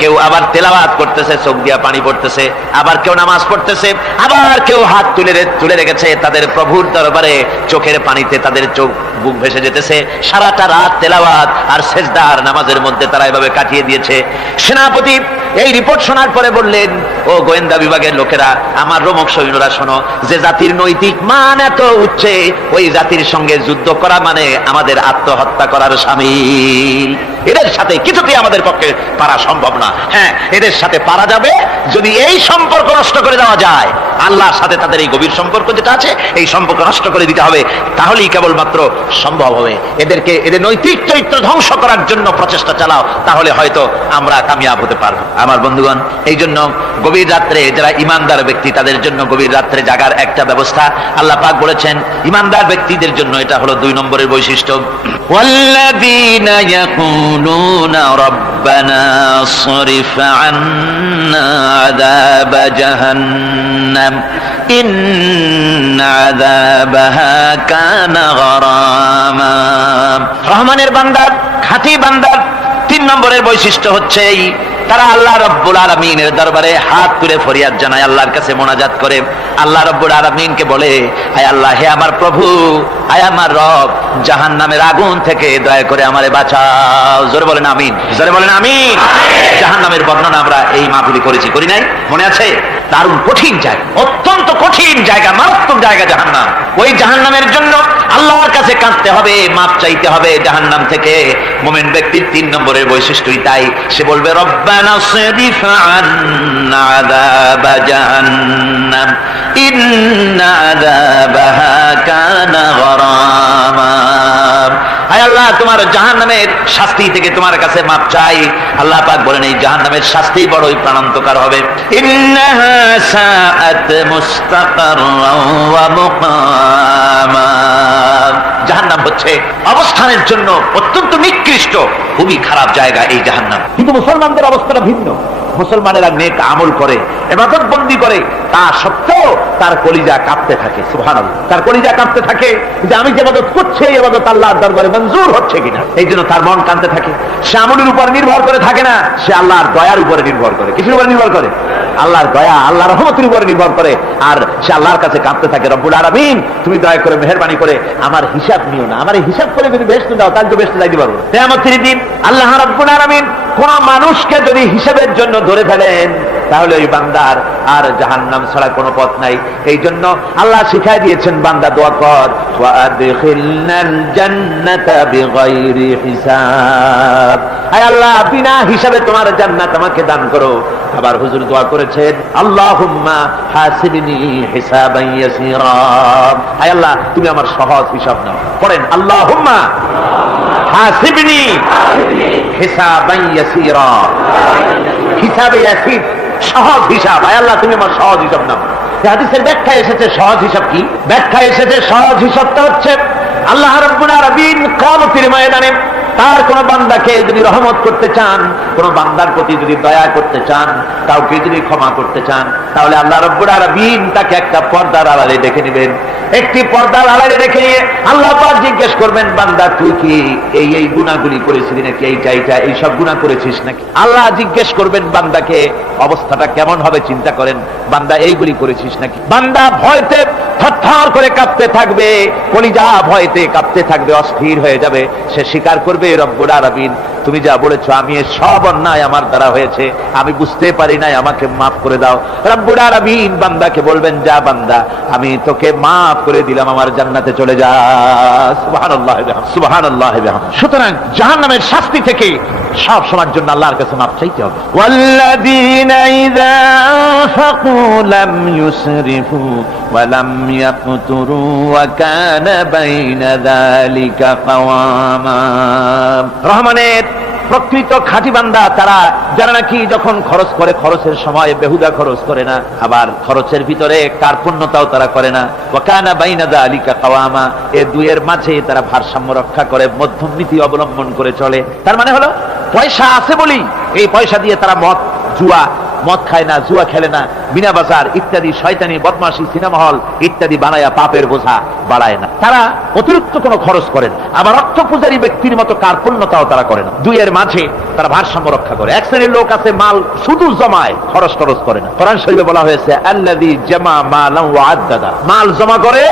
কেউ আবার তেলাওয়াত করতেছে, চোখ দিয়া পানি পড়তেছে, আবার কেউ নামাজ পড়তেছে, আবার কেউ হাত তুলে রেখেছে তাদের প্রভুর দরবারে, চোখের পানিতে তাদের চোখ বুক ভেসে যেতেছে। সারাটা রাত তেলাওয়াত আর সেজদা আর নামাজের মধ্যে তারা এভাবে কাটিয়ে দিয়েছে। সেনাপতি এই রিপোর্ট শোনার পরে বললেন, ও গোয়েন্দা বিভাগের লোকেরা, আমার রোমক সৈন্যরা শোনো, যে জাতির নৈতিক মান এত উচ্চে, ওই জাতির সঙ্গে যুদ্ধ করা মানে আমাদের আত্মহত্যা করার শামিল। এদের সাথে কিছুতেই আমাদের পক্ষে পারা সম্ভব না। হ্যাঁ, এদের সাথে পারা যাবে যদি এই সম্পর্ক নষ্ট করে দেওয়া যায়, আল্লাহর সাথে তাদের এই গভীর সম্পর্ক যেটা আছে, এই সম্পর্ক নষ্ট করে দিতে হবে, তাহলেই কেবলমাত্র সম্ভব হবে। এদের নৈতিক চরিত্র ধ্বংস করার জন্য প্রচেষ্টা চালাও, তাহলে হয়তো আমরা কামিয়াব হতে পারবো। আমার বন্ধুগণ, এই জন্য গভীর রাত্রে যারা ইমানদার ব্যক্তি তাদের জন্য গভীর রাত্রে জাগার একটা ব্যবস্থা আল্লাহ পাক বলেছেন। ইমানদার ব্যক্তিদের জন্য এটা হলো 2 নম্বরের বৈশিষ্ট্য। ওয়াল্লাযীনা ইয়াকুলুনা রাব্বানা সরিফ আন্না আযাবা জাহান্নাম ইন্না আযাবাহা কানা গরামা। রহমানের বান্দা, খাঁটি বান্দার 3 নম্বরের বৈশিষ্ট্য হচ্ছে তারা আল্লাহ রব্বুল আলামিনের দরবারে হাত তুলে ফরিয়াদ জানায়, আল্লাহর কাছে মোনাজাত করে, আল্লাহ রব্বুল আলামিনকে বলে, আয় আল্লাহ, হে আমার প্রভু, আয় আমার রব, জাহান্নামের আগুন থেকে দয়া করে আমারে বাঁচাও। জোরে বলেন আমিন, জোরে বলেন আমিন। জাহান্নামের বর্ণনা আমরা এই মাহফিলে করেছি, করি নাই? মনে আছে? দারুণ কঠিন জায়গা, অত্যন্ত কঠিন জায়গা, মারাত্মক জায়গা জাহান্নাম। ওই জাহান্নামের জন্য আল্লাহর কাছে কাঁদতে হবে, মাপ চাইতে হবে জাহান্নাম থেকে। মুমিন ব্যক্তির 3 নম্বরের বৈশিষ্ট্যই তাই, সে বলবে, রব্বানা সরিফ আন্না আযাবা জাহান্নাম ইন্না আযাবাহা কানা গরামা। আয় আল্লাহ, তোমার জাহান্নামের শাস্তি থেকে তোমার কাছে মাপ চাই। আল্লাহ পাক বলেন, এই জাহান্নামের শাস্তি বড়ই প্রাণান্তকার হবে। ইন্নাহা সাআত মুস্তাকাররাও ওয়া মুকামা। জাহান্নাম হচ্ছে অবস্থানের জন্য অত্যন্ত নিকৃষ্ট, খুবই খারাপ জায়গা এই জাহান্নাম। কিন্তু মুসলমানদের অবস্থাটা ভিন্ন। মুসলমানেরা নেক আমল করে, ইবাদত বন্দি করে, তা সত্ত্বেও তার কলিজা কাঁপতে থাকে। সুবহানাল্লাহ, তার কলিজা কাঁপতে থাকে যে আমি যে ইবাদত করছি, এই ইবাদত আল্লাহর দরবারে মঞ্জুর হচ্ছে কিনা। এই জন্য তার মন কাঁদতে থাকে। সে আমলের উপর নির্ভর করে থাকে না, সে আল্লাহর দয়ার উপরে নির্ভর করে। কিসের উপরে নির্ভর করে? আল্লাহর দয়া, আল্লাহর রহমতের উপরে নির্ভর করে। আর সে আল্লাহর কাছে কাঁদতে থাকে, রব্বুল আলামিন, তুমি দয়া করে মেহেরবানি করে আমার হিসাব নিও না, আমার হিসাব করে যদি বেহেশতে দাও তাহলে তো বেহেশতে যাইতে পারবো। কিয়ামতের দিন আল্লাহ রাব্বুল আলামিন কোন মানুষকে যদি হিসাবের জন্য ধরে ফেলেন, তাহলে ওই বান্দার আর জাহান্নাম ছাড়া কোনো পথ নাই। এই জন্য আল্লাহ শিখাই দিয়েছেন, বান্দা দোয়া কর, ওয়া আদখিলনাল জান্নাতা বিগাইরি হিসাব। আয় আল্লাহ, বিনা হিসাবে তোমার জান্নাত আমাকে দান করো। আবার হুজুর দোয়া করেছেন, আল্লাহুম্মা হাসিবনি হিসাবান ইয়াসীরা। আয় আল্লাহ, তুমি আমার সহজ হিসাব নাও। পড়েন, আল্লাহুম্মা হাসিবনি হিসাবান ইয়াসীরা। হিসাবে ইয়াসীর, সহজ হিসাব। আয় আল্লাহ, তুমি আমার সহজ হিসাব নাও। হাদিসের ব্যাখ্যায় এসেছে সহজ হিসাব কি? ব্যাখ্যায় এসেছে সহজ হিসাবটা হচ্ছে আল্লাহ রাব্বুল আলামিন কিয়ামতের ময়দানে তার কোন বান্দাকে যদি রহমত করতে চান, কোন বান্দার প্রতি যদি দয়া করতে চান, কাউকে যদি ক্ষমা করতে চান, তাহলে আল্লাহ রাব্বুল আলামিন তাকে একটা পর্দার আড়ালে দেখে নেবেন। একটি পর্দার আড়ালে দেখে নিয়ে আল্লাহ পাক জিজ্ঞেস করবেন, বান্দা তুই কি এই গুনাহগুলি করেছিস নাকি, এইটা এই সব গুনাহ করেছিস নাকি? আল্লাহ জিজ্ঞেস করবেন বান্দাকে, অবস্থাটা কেমন হবে চিন্তা করেন, বান্দা এইগুলি করেছিস নাকি? বান্দা ভয়তে থরথর করে কাঁপতে থাকবে, কলিজা ভয়তে কাঁপতে থাকবে, অস্থির হয়ে যাবে। সে স্বীকার করবে, রব্বুল আলামিন তুমি যা বলেছো আমি এর সব অন্যায় আমার দ্বারা হয়েছে, আমি বুঝতে পারি নাই, আমাকে মাফ করে দাও। রব্বুল আলামিন বান্দাকে বলবেন, যা বান্দা আমি তোকে মাফ করে দিলাম, আমার জান্নাতে চলে যা। সুবহানাল্লাহ সুবহানাল্লাহ। সুতরাং জাহান্নামের শাস্তি থেকে সব সময়ের জন্য আল্লাহর কাছে মাফ চাইতে হবে। ওয়াল্লাযীনা ইযা আনফাকু লাম ইউসরিফু ওয়া লাম ইয়াকতুরু ওয়া কানা বাইনা যালিকা কাওয়ামা। রহমানের প্রকৃত খাঁটি বান্দা তারা, যারা নাকি যখন খরচ করে খরচের সময় বেহুদা খরচ করে না, আবার খরচের ভিতরে কার্পণ্যতাও তারা করে না। ওয়া কানা বাইনা যালিকা কাওয়ামা, এই দুইয়ের মাঝে তারা ভারসাম্য রক্ষা করে, মধ্যম নীতি অবলম্বন করে চলে। তার মানে হলো পয়সা আছে বলি এই পয়সা দিয়ে তারা মদ খায় না, জুয়া খেলে না, বিনা বাজার ইত্যাদি শয়তানি বদমাশি সিনেমা হল ইত্যাদি বানায়া পাপের বোঝা বাড়ায় না। তারা অতিরিক্ত কোনো খরচ করেন, আবার অর্থ পূজারী ব্যক্তির মতো কার্পণ্যতাও তারা করে না। দুইয়ের মাঝে তারা ভারসাম্য রক্ষা করে। এক শ্রেণীর লোক আছে মাল শুধু জমায়, খরচ টরচ করে না। কোরআন শরীফে বলা হয়েছে আল্লাযী জামা মালান ওয়া আদ্দাদা, মাল জমা করে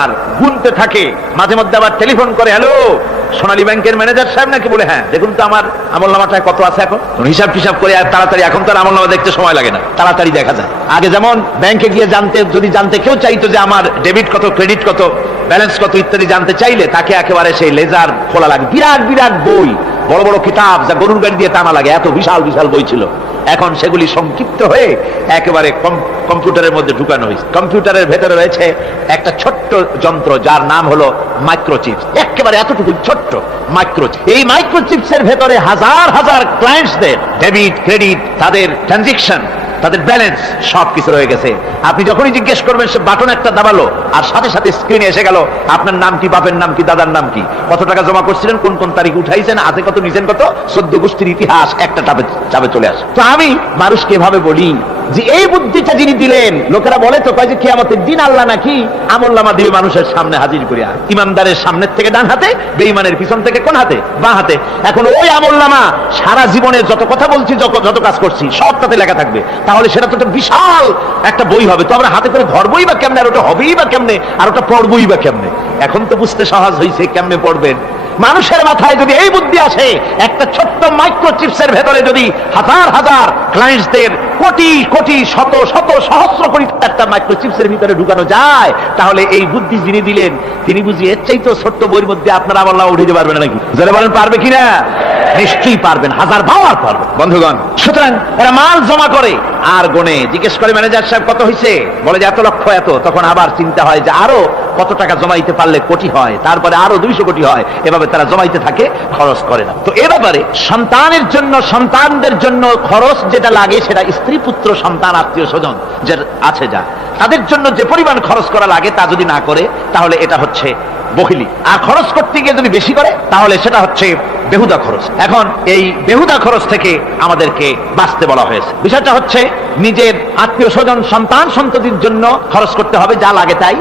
আর গুনতে থাকে, মাঝে মধ্যে আবার টেলিফোন করে, হ্যালো সোনালী ব্যাংকের ম্যানেজার সাহেব নাকি? বলে হ্যাঁ, দেখুন তো আমার আমলনামাটায় কত আছে এখন। হিসাব টিসাব করে আর তাড়াতাড়ি, এখন তো আর আমলনামা দেখতে সময় লাগে না, তাড়াতাড়ি দেখা যায়। আগে যেমন ব্যাংকে গিয়ে যদি জানতে কেউ চাইতো যে আমার ডেবিট কত, ক্রেডিট কত, ব্যালেন্স কত ইত্যাদি জানতে চাইলে তাকে একেবারে সেই লেজার খোলা লাগে, বিরাট বিরাট বই, বড় বড় কিতাব যা গরুর গাড়ি দিয়ে টানা লাগে, এত বিশাল বিশাল বই ছিল। এখন সেগুলি সংক্ষিপ্ত হয়ে একেবারে কম্পিউটারের মধ্যে ঢুকানো হয়েছে। কম্পিউটারের ভেতরে রয়েছে একটা ছোট্ট যন্ত্র যার নাম হলো মাইক্রোচিপস, একেবারে এতটুকু ছোট্ট মাইক্রোচিপ। এই মাইক্রোচিপসের ভেতরে হাজার হাজার ক্লায়েন্টসদের ডেবিট ক্রেডিট, তাদের ট্রানজেকশন, তাদের ব্যালেন্স সবকিছু রয়ে গেছে। আপনি যখনই জিজ্ঞেস করবেন সে বাটন একটা দাবালো আর সাথে সাথে স্ক্রিনে এসে গেল আপনার নাম কি, বাপের নাম কি, দাদার নাম কি, কত টাকা জমা করছিলেন, কোন কোন তারিখ উঠাইছেন, হাতে কত নিছেন কত, 14 গোষ্ঠীর ইতিহাস একটা চাপে চলে আসে। তো আমি মানুষকে এভাবে বলি যে এই বুদ্ধিটা যিনি দিলেন, লোকেরা বলে তো কয় যে কিয়ামতের দিন আল্লাহ নাকি আমলনামা দিয়ে মানুষের সামনে হাজির করিয়া, ইমানদারের সামনের থেকে ডান হাতে, বেঈমানের পিছন থেকে কোন হাতে, বাঁ হাতে। এখন ওই আমলনামা সারা জীবনে যত কথা বলছি, যত কাজ করছি সব তাতে লেখা থাকবে। তাহলে সেটা তো একটা বিশাল একটা বই হবে, তো আমরা হাতে করে ধরবই বা কেমনে, আর ওটা হবেই বা কেমনে, আর ওটা পড়বই বা কেমনে। এখন তো বুঝতে সহজ হয়েছে কেমনে পড়বেন। মানুষের মাথায় যদি এই বুদ্ধি আসে, একটা ছোট্ট মাইক্রোচিপসের ভেতরে যদি হাজার হাজার ক্লায়েন্টসদের কোটি কোটি শত শত সহস্র কোটি একটা মাইক্রোচিপসের ভিতরে ঢুকানো যায়, তাহলে এই বুদ্ধি যিনি দিলেন তিনি বুঝি এর চাইতে ছোট্ট বইয়ের মধ্যে আপনারা আমলনামা উঠে দিতে পারবেন নাকি? যারা বলেন পারবে কিনা? নিশ্চয়ই পারবেন, হাজার ভাবার পারবেন বন্ধুগণ। সুতরাং এরা মাল জমা করে আর গনে, জিজ্ঞেস করে ম্যানেজার সাহেব কত হয়েছে, বলে যে এত লক্ষ এত। তখন আবার চিন্তা হয় যে আরো কত টাকা জমাইতে পারলে কোটি হয়, তারপরে আরো 200 কোটি হয়, এভাবে তারা জমাইতে থাকে, খরচ করে না। তো এ ব্যাপারে সন্তানের জন্য, সন্তানদের জন্য খরচ যেটা লাগে সেটা স্ত্রী পুত্র সন্তান আত্মীয় স্বজন যে আছে যা, তাদের জন্য যে পরিমাণ খরচ করা লাগে তা যদি না করে তাহলে এটা হচ্ছে বখিলি। আর খরচ করতে গিয়ে যদি বেশি করে তাহলে সেটা হচ্ছে বেহুদা খরচ। এখন এই বেহুদা খরচ থেকে আমাদেরকে বাঁচতে বলা হয়েছে। বিষয়টা হচ্ছে নিজের আত্মীয় স্বজন সন্তান সন্ততির জন্য খরচ করতে হবে যা লাগে তাই,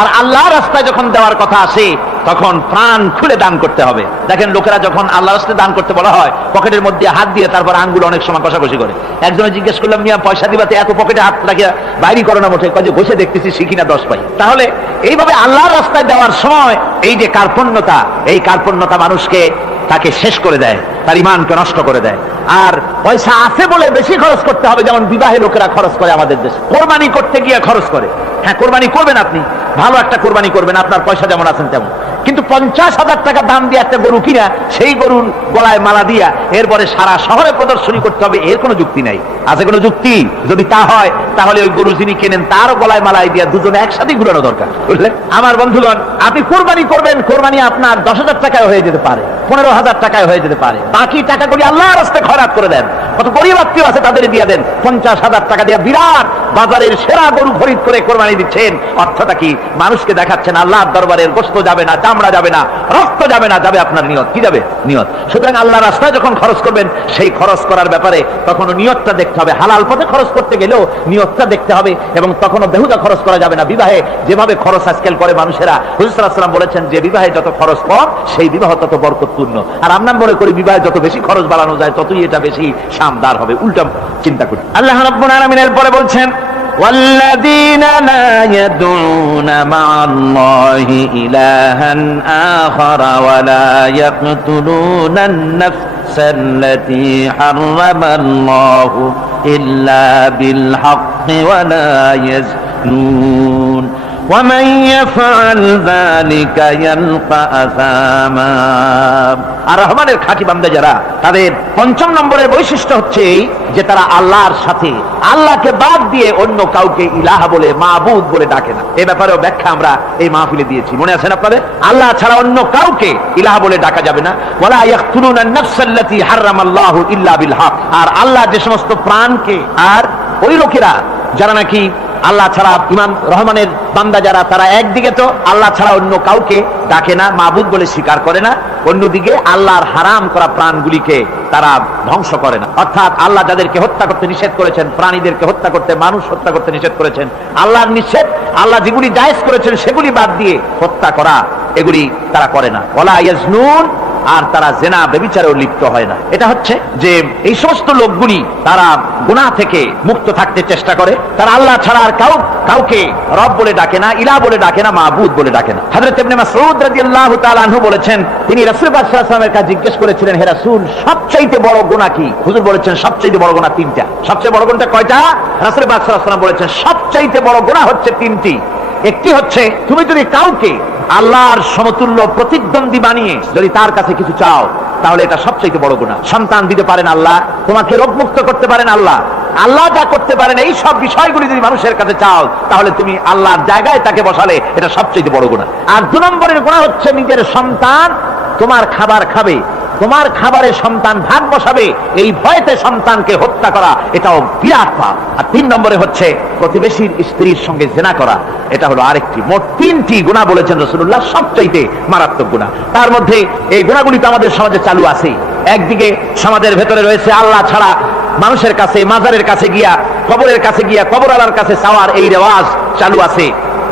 আর আল্লাহর রাস্তায় যখন দেওয়ার কথা আসে তখন প্রাণ খুলে দান করতে হবে। দেখেন লোকেরা যখন আল্লাহর রাস্তায় দান করতে বলা হয় পকেটের মধ্যে হাত দিয়ে তারপর আঙ্গুল অনেক সময় কষাকষি করে। একজনে জিজ্ঞেস করলাম, মিয়া পয়সা দিবাতে এত পকেটে হাত রাখিয়া বাইরে করো না মোটে? কাজে বসে দেখতেছি শিখি না 10 পাই। তাহলে এইভাবে আল্লাহর রাস্তায় দেওয়ার সময় এই যে কার্পণ্যতা, এই কার্পণ্যতা মানুষকে তাকে শেষ করে দেয়, তার ইমানকে নষ্ট করে দেয়। আর পয়সা আছে বলে বেশি খরচ করতে হবে, যেমন বিবাহে লোকেরা খরচ করে আমাদের দেশে, কোরবানি করতে গিয়ে খরচ করে। হ্যাঁ, কোরবানি করবেন আপনি, ভালো একটা কোরবানি করবেন, আপনার পয়সা যেমন আছেন তেমন, কিন্তু 50,000 টাকা দাম দিয়ে একটা গরু কিনা, সেই গরুর গলায় মালা দিয়া এরপরে সারা শহরে প্রদর্শনী করতে হবে, এর কোনো যুক্তি নাই। আছে কোনো যুক্তি? যদি তা হয় তাহলে ওই গরু যিনি কেনেন তারও গলায় মালাই দিয়া দুজনে একসাথেই ঘুরানো দরকার, বুঝলেন? আমার বন্ধুগণ, আপনি কোরবানি করবেন, কোরবানি আপনার 10,000 টাকায় হয়ে যেতে পারে, 15,000 টাকায় হয়ে যেতে পারে, বাকি টাকাগুলি আল্লাহর রাস্তায় খয়রাত করে দেন। কত গরিব আত্মীয় আছে তাদের দিয়ে দেন। 50,000 টাকা দিয়ে বিরাট বাজারের সেরা গরু খরিদ করে কোরবানি দিচ্ছেন। অর্থটা কি? মানুষকে দেখাচ্ছেন আল্লাহর দরবারের গোশত যাবে না, চামড়া যাবে না, রক্ত যাবে না, যাবে আপনার নিয়ত। কি যাবে? নিয়ত। সুতরাং আল্লাহর রাস্তায় যখন খরচ করবেন সেই খরচ করার ব্যাপারে তখনও নিয়তটা দেখতে হবে। হালাল পথে খরচ করতে গেলেও নিয়তটা দেখতে হবে, এবং তখনও বেহুদা খরচ করা যাবে না। বিবাহে যেভাবে খরচ আজকাল করে মানুষেরা, হুজুর সাল্লাল্লাহু আলাইহি ওয়াসাল্লাম বলেছেন যে বিবাহে যত খরচ কম সেই বিবাহ তত বরকতপূর্ণ। আর আমরা মনে করি বিবাহে যত বেশি খরচ বাড়ানো যায় ততই এটা বেশি শানদার হবে, উল্টা চিন্তা করি। আল্লাহ রাব্বুল আলামিন এর পরে বলছেন والذين لا يدعون مع الله إلها آخر ولا يقتلون النفس التي حرم الله إلا بالحق ولا يزنون ومن يفعل ذلك يلقى أثاما। আর রহমানের খাঁটি বান্দা যারা, তাদের পঞ্চম নম্বরের বৈশিষ্ট্য হচ্ছে যে তারা আল্লাহর সাথে, আল্লাহকে বাদ দিয়ে অন্য কাউকে ইলাহ বলে, মাবুদ বলে ডাকে না। এই ব্যাপারেও ব্যাখ্যা আমরা এই মাহফিলে দিয়েছি, মনে আছেন আপনাদের? আল্লাহ ছাড়া অন্য কাউকে ইলাহ বলে ডাকা যাবে না। ওয়ালা ইয়াকতুলুনা আন-নাফসাল্লাতী হারামাল্লাহু ইল্লা বিল হক। আর আল্লাহ যে সমস্ত প্রাণকে, আর ওই লোকেরা যারা নাকি আল্লাহ ছাড়া, ইমাম রহমানের বান্দা যারা, তারা একদিকে তো আল্লাহ ছাড়া অন্য কাউকে ডাকে না, মাবুদ বলে স্বীকার করে না, অন্যদিকে আল্লাহর হারাম করা প্রাণগুলিকে তারা ধ্বংস করে না। অর্থাৎ আল্লাহ যাদেরকে হত্যা করতে নিষেধ করেছেন, প্রাণীদেরকে হত্যা করতে, মানুষ হত্যা করতে নিষেধ করেছেন, আল্লাহর নিষেধ, আল্লাহ যেগুলি জায়েজ করেছেন সেগুলি বাদ দিয়ে হত্যা করা, এগুলি তারা করে না। ওয়ালা ইয়াজনুন, আর তারা জেনা ব্যভিচারেও লিপ্ত হয় না। এটা হচ্ছে যে এই সমস্ত লোকগুলি তারা গুনাহ থেকে মুক্ত থাকতে চেষ্টা করে, তারা আল্লাহ ছাড়া আর কাউকে রব বলে ডাকে না, ইলাহ বলে ডাকে না, মাবুদ বলে ডাকে না। হযরত ইবনে মাসউদ রাদিয়াল্লাহু তাআলা আনহু বলেছেন, তিনি রাসূল পাক সাল্লাল্লাহু আলাইহি ওয়াসাল্লামের কাছে জিজ্ঞেস করেছিলেন, হে রাসূল, সবচাইতে বড় গুনাহ কি? হুজুর বলেছেন সবচাইতে বড় গুনাহ তিনটা। সবচেয়ে বড় গুনাহটা কয়টা? রাসূল পাক সাল্লাল্লাহু আলাইহি ওয়াসাল্লাম বলেছেন সবচাইতে বড় গুনাহ হচ্ছে তিনটি। একটি হচ্ছে, তুমি যদি কাউকে আল্লাহর সমতুল্য প্রতিদ্বন্দ্বী বানিয়ে যদি তার কাছে কিছু চাও, তাহলে এটা সবচেয়ে বড় গুনাহ। সন্তান দিতে পারেন আল্লাহ, তোমাকে রোগমুক্ত করতে পারেন আল্লাহ, আল্লাহ যা করতে পারেন এই সব বিষয়গুলি যদি মানুষের কাছে চাও, তাহলে তুমি আল্লাহর জায়গায় তাকে বসালে, এটা সবচেয়ে বড় গুনাহ। আর 2 নম্বরের গুনাহ হচ্ছে নিজের সন্তান তোমার খাবার খাবে, তোমার খাবারে সন্তান ভাগ বসাবে, এই ভয়তে সন্তানকে হত্যা করা, এটাও বিরাট পাপ। আর 3 নম্বরে হচ্ছে প্রতিবেশীর স্ত্রীর সঙ্গে জেনা করা, এটা হলো আরেকটি। মোট 3টি গুনাহ বলেছেন রাসূলুল্লাহ সবচাইতে মারাত্মক গুনাহ। তার মধ্যে এই গুনাহগুলি তো আমাদের সমাজে চালু আছে। একদিকে সমাজের ভেতরে রয়েছে আল্লাহ ছাড়া মানুষের কাছে, মাজারের কাছে গিয়া, কবরের কাছে গিয়া, কবরওয়ালার কাছে চাওয়ার এই রেওয়াজ চালু আছে।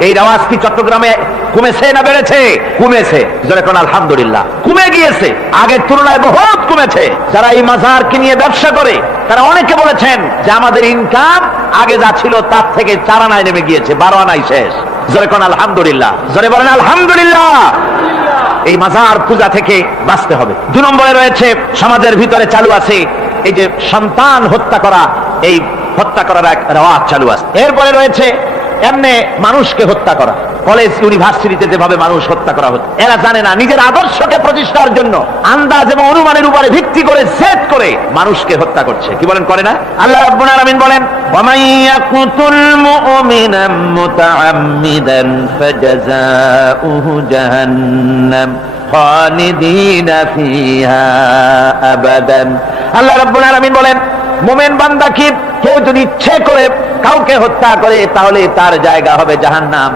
এই রেওয়াজ কি চট্টগ্রামে কমেছে না বেড়েছে? কমেছে। জোরে কোন আলহামদুলিল্লাহ। কমে গিয়েছে, আগের তুলনায় বহুত কমেছে। যারা এই মাজারকে নিয়ে ব্যবসা করে, তারা অনেকে বলেছেন যে আমাদের ইনকাম আগে যা ছিল তার থেকে 4 আনায় নেমে গিয়েছে, 12 আনায় শেষ। জোরে কোন আলহামদুলিল্লাহ। জোরে বলেন আলহামদুলিল্লাহ। এই মাজার পূজা থেকে বাঁচতে হবে। 2 নম্বরে রয়েছে সমাজের ভিতরে চালু আছে এই যে সন্তান হত্যা করা, এই হত্যা করার এক রেওয়াজ চালু আছে। এরপরে রয়েছে এমনি মানুষকে হত্যা করা। কলেজ ইউনিভার্সিটিতে যেভাবে মানুষ হত্যা করা হচ্ছে, এরা জানে না নিজের আদর্শকে প্রতিষ্ঠার জন্য আন্দাজ এবং অনুমানের উপরে ভিত্তি করে জেদ করে মানুষকে হত্যা করছে। কি বলেন, করে না? আল্লাহ রাব্বুল আলামিন বলেন, ওয়ামান ইয়াকুতুল মুমিনা মুতাআম্মিদান ফাজাযাউহু জাহান্নাম খালিদিনা ফিহা আবাদান। আল্লাহ রাব্বুল আলামিন বলেন, মুমিন বান্দা কি কেউ যদি ইচ্ছে করে কাউকে হত্যা করে, তাহলে তার জায়গা হবে জাহান্নাম।